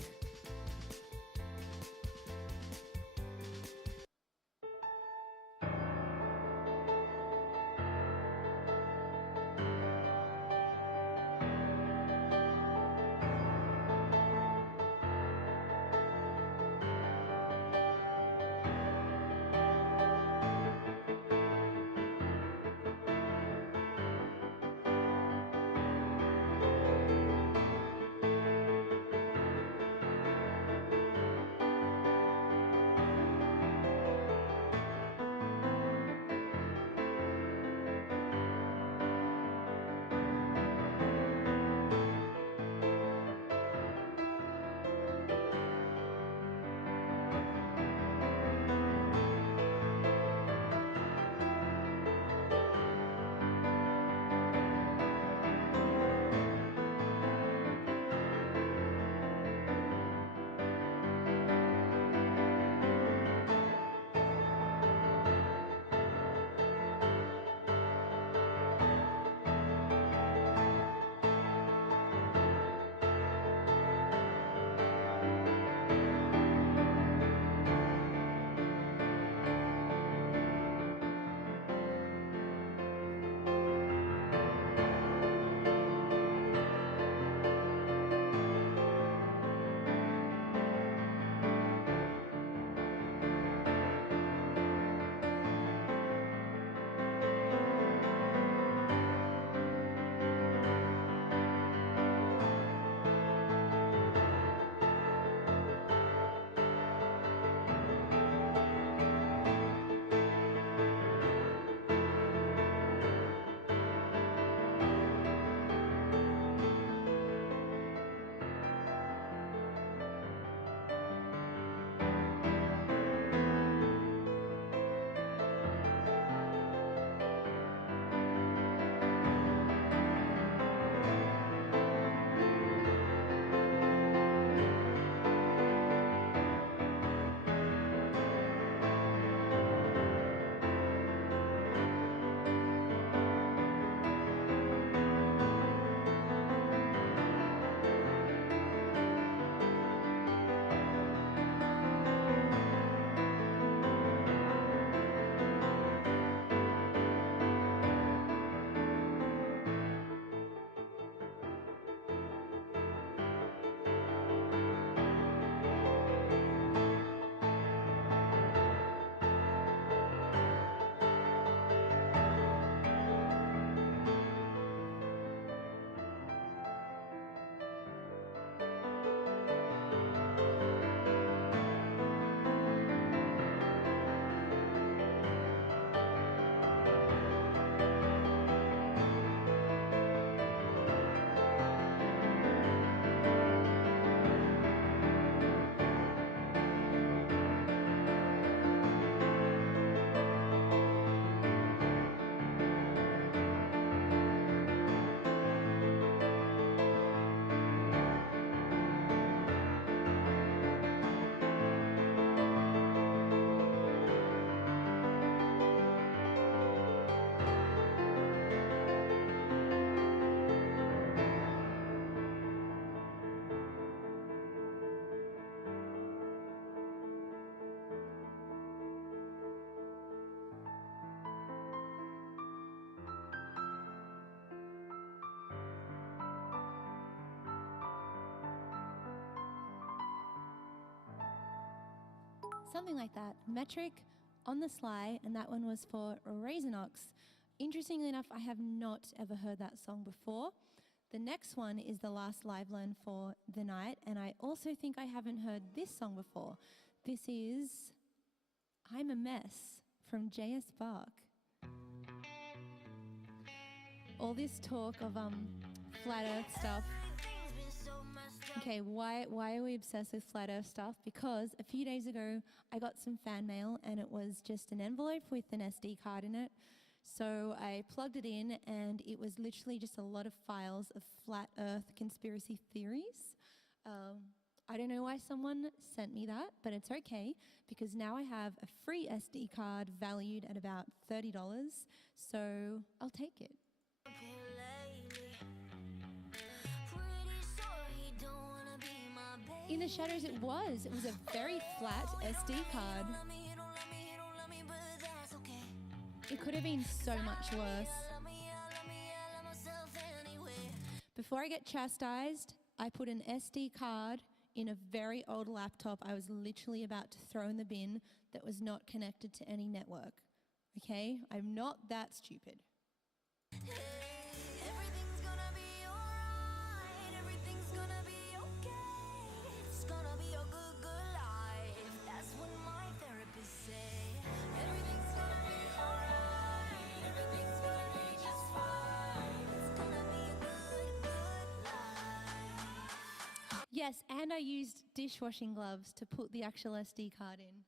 Something like that. Metric on the Sly, and that one was for Raisinox. Interestingly enough, I have not ever heard that song before. The next one is the last live learn for the night, and I also think I haven't heard this song before. This is I'm a Mess from J.S. Bach. All this talk of flat earth stuff. Okay, why are we obsessed with flat earth stuff? Because a few days ago I got some fan mail and it was just an envelope with an SD card in it. So I plugged it in and it was literally just a lot of files of flat earth conspiracy theories. I don't know why someone sent me that, but it's okay because now I have a free SD card valued at about $30, so I'll take it. In the shadows it was a very flat SD card. It could have been so much worse. Before I get chastised, I put an SD card in a very old laptop I was literally about to throw in the bin that was not connected to any network. Okay? I'm not that stupid. Everything's gonna be alright. Everything's gonna be okay. It's gonna be a good, good life. That's what my therapist say. Everything's gonna be alright. Everything's gonna be just fine. It's gonna be a good, good life. Yes, and I used dishwashing gloves to put the actual SD card in.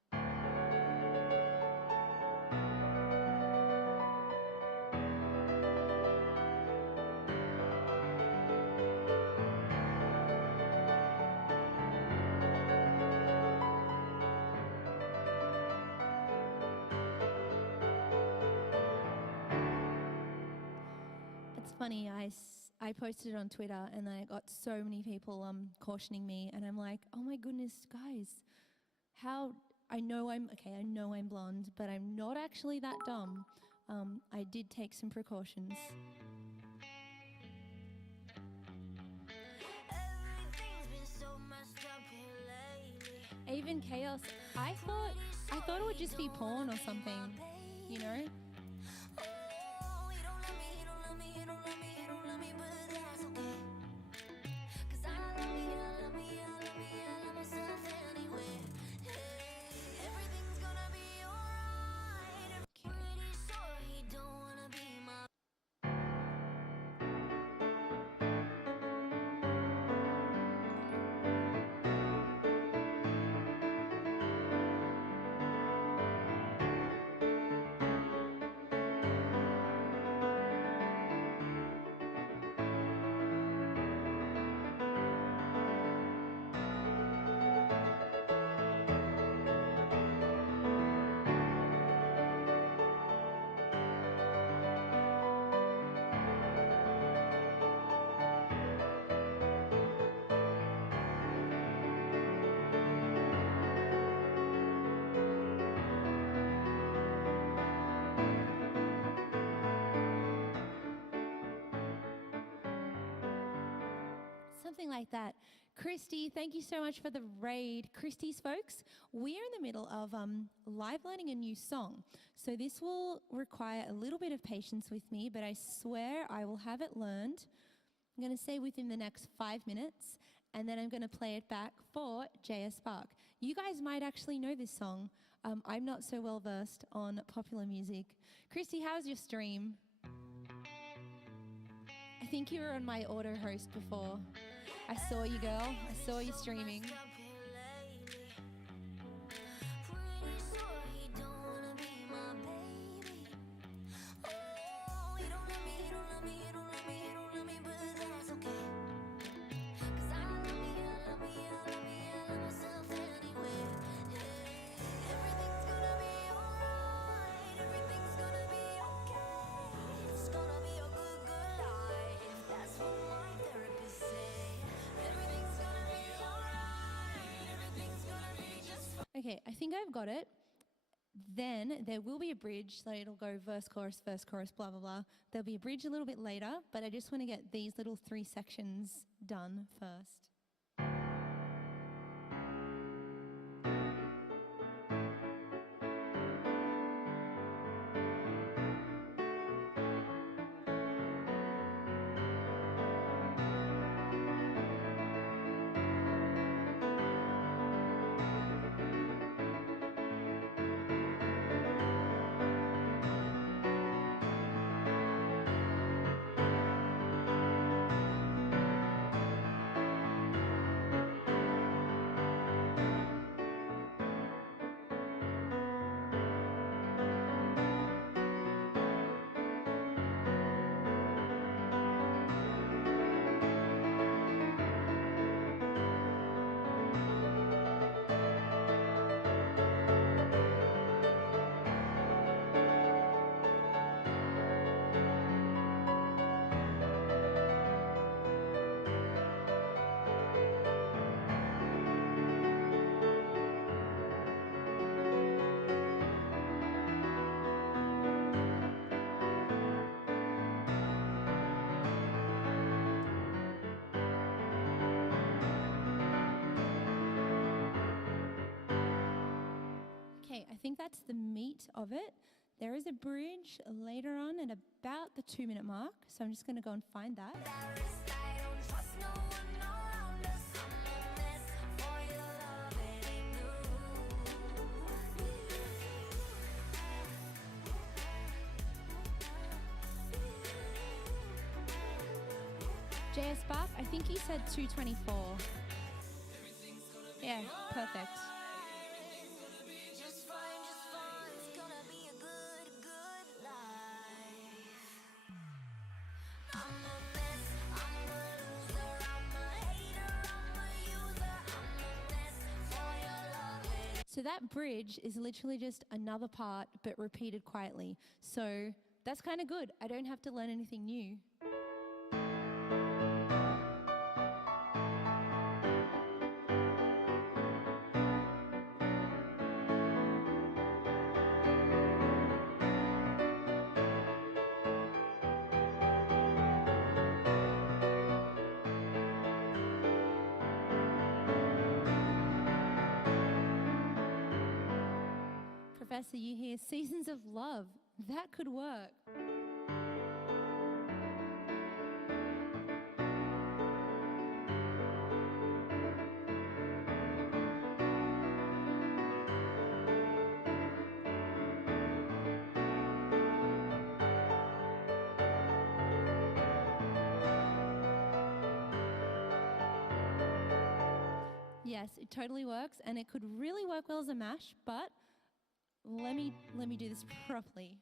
It's funny, I posted it on Twitter and then I got so many people cautioning me and I'm like, oh my goodness, guys, I know I'm blonde, but I'm not actually that dumb. I did take some precautions. Everything's been so messed up here lately. Even Chaos, I thought it would just be porn or something, you know? Oh, you don't love me, you don't love me, you don't love me, you don't love me, but that's okay. 'Cause I love me, I love me, I love me, I love myself anyway. Hey, everything's gonna be alright. I'm pretty sure he don't wanna be my. Something like that. Christy, thank you so much for the raid. Christy's folks, we are in the middle of live learning a new song. So this will require a little bit of patience with me, but I swear I will have it learned. I'm going to say within the next 5 minutes, and then I'm going to play it back for J.S. Bach. You guys might actually know this song. I'm not so well versed on popular music. Christy, how's your stream? I think you were on my auto host before. I saw you, girl. I saw you streaming. Pretty sure he don't wanna be my baby. Oh, you don't love me, you don't love me, you don't love me, you don't love me, but that's okay. 'Cause I love me, I love me, I love me, I love myself anyway. Hey, everything's gonna be alright. Everything's gonna be okay. It's gonna be a good, good life. That's what my therapist say. Everything's gonna be alright. Everything's gonna be just fine. Okay, I think I've got it. Then there will be a bridge, so it'll go verse, chorus, blah, blah, blah. There'll be a bridge a little bit later, but I just want to get these little 3 sections done first. Okay, I think that's the meat of it. There is a bridge later on at about the 2-minute mark, so I'm just going to go and find that. JS Spark, I think he said 224. Yeah, perfect. So that bridge is literally just another part, but repeated quietly. So that's kind of good. I don't have to learn anything new. Professor, you hear Seasons of Love. That could work. Yes, it totally works, and it could really work well as a mash, but let me do this properly.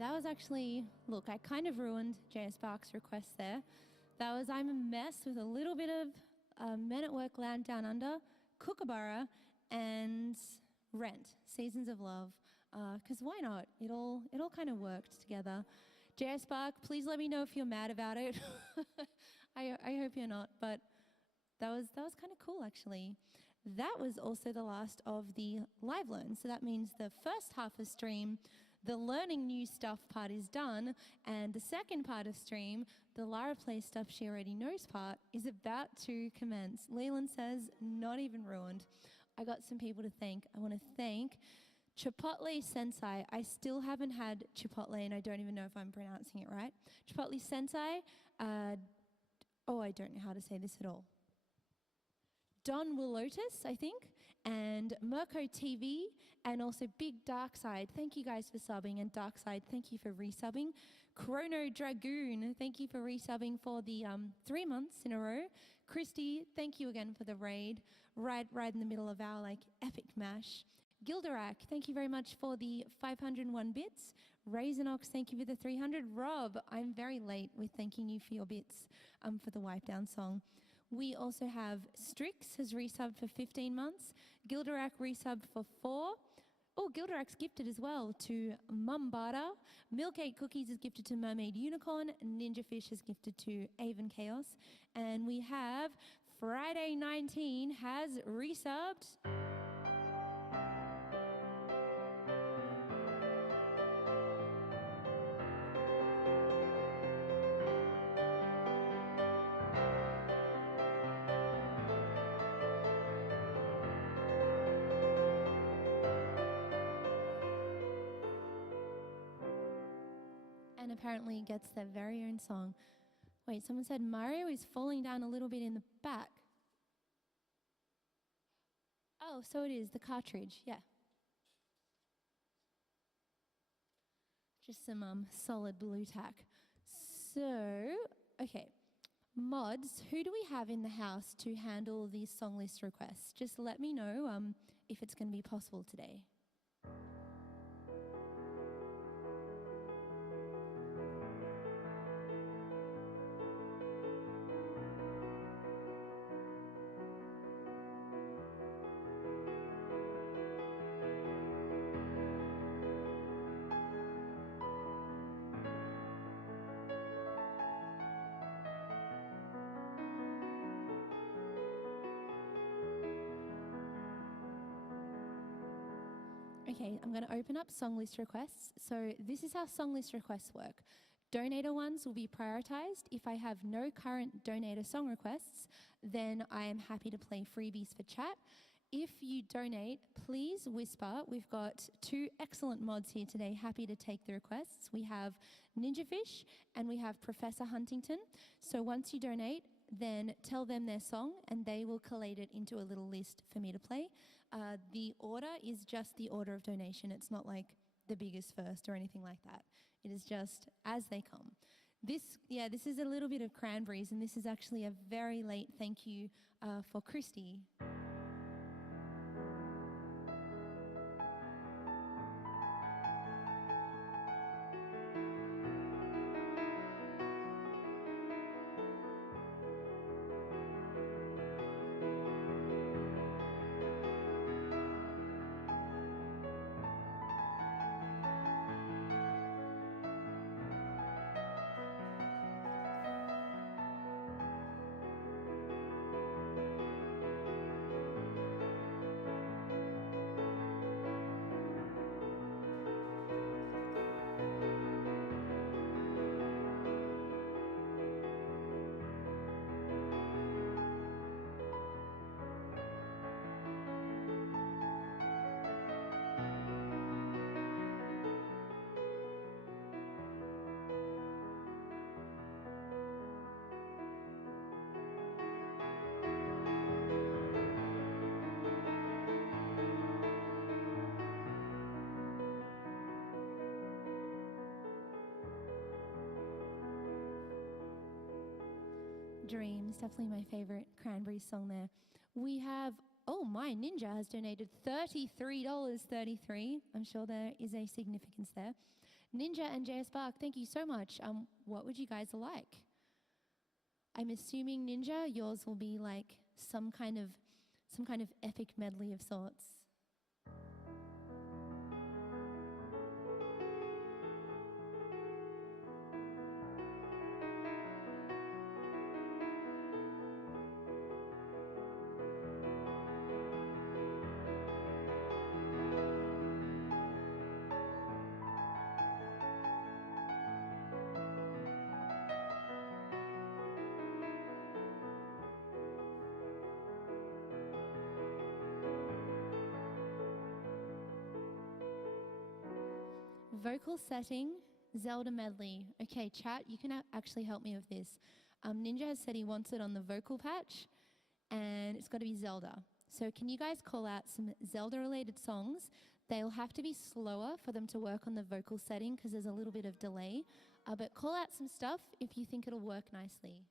That was actually, look, I kind of ruined J.S. Sparks' request there. That was I'm a Mess with a little bit of Men at Work Land Down Under, Kookaburra, and Rent, Seasons of Love. Because why not? It all kind of worked together. J.S. Spark, please let me know if you're mad about it. I hope you're not, but that was kind of cool actually. That was also the last of the live learn. So that means the first half of stream, the learning new stuff part is done, and the second part of stream, the Lara plays stuff she already knows part, is about to commence. Leland says, not even ruined. I got some people to thank. I want to thank Chipotle Sensei. I still haven't had Chipotle, and I don't even know if I'm pronouncing it right. Chipotle Sensei, I don't know how to say this at all. Don Willotus, I think, and Mirko TV, and also Big Darkside. Thank you guys for subbing, and Darkside, thank you for resubbing. Chrono Dragoon, thank you for resubbing for the 3 months in a row. Christy, thank you again for the raid, right in the middle of our epic mash. Gilderak, thank you very much for the 501 bits. Raisinox, thank you for the 300. Rob, I'm very late with thanking you for your bits for the Wipe Down song. We also have Strix has resubbed for 15 months. Gilderak resubbed for 4. Oh, Gilderak's gifted as well to Mumbada. Milkcake Cookies is gifted to Mermaid Unicorn. Ninja Fish is gifted to Avon Chaos. And we have Friday 19 has resubbed. And apparently gets their very own song. Wait, someone said Mario is falling down a little bit in the back. Oh, so it is, the cartridge, yeah. Just some solid blue tack. So, okay. Mods, who do we have in the house to handle these song list requests? Just let me know if it's going to be possible today. Okay, I'm going to open up song list requests. So this is how song list requests work. Donator ones will be prioritized. If I have no current donator song requests, then I am happy to play freebies for chat. If you donate, please whisper. We've got 2 excellent mods here today, happy to take the requests. We have Ninja Fish and we have Professor Huntington. So once you donate, then tell them their song and they will collate it into a little list for me to play. The order is just the order of donation. It's not like the biggest first or anything like that. It is just as they come. This is a little bit of cranberries, and this is actually a very late thank you for Christy. Dreams, definitely my favorite Cranberries song there. We have, my Ninja has donated $33.33. I'm sure there is a significance there. Ninja and JS Bark, thank you so much. What would you guys like? I'm assuming Ninja, yours will be like some kind of epic medley of sorts. Vocal setting, Zelda medley. Okay, chat, you can actually help me with this. Ninja has said he wants it on the vocal patch, and it's got to be Zelda. So can you guys call out some Zelda-related songs? They'll have to be slower for them to work on the vocal setting because there's a little bit of delay. But call out some stuff if you think it'll work nicely.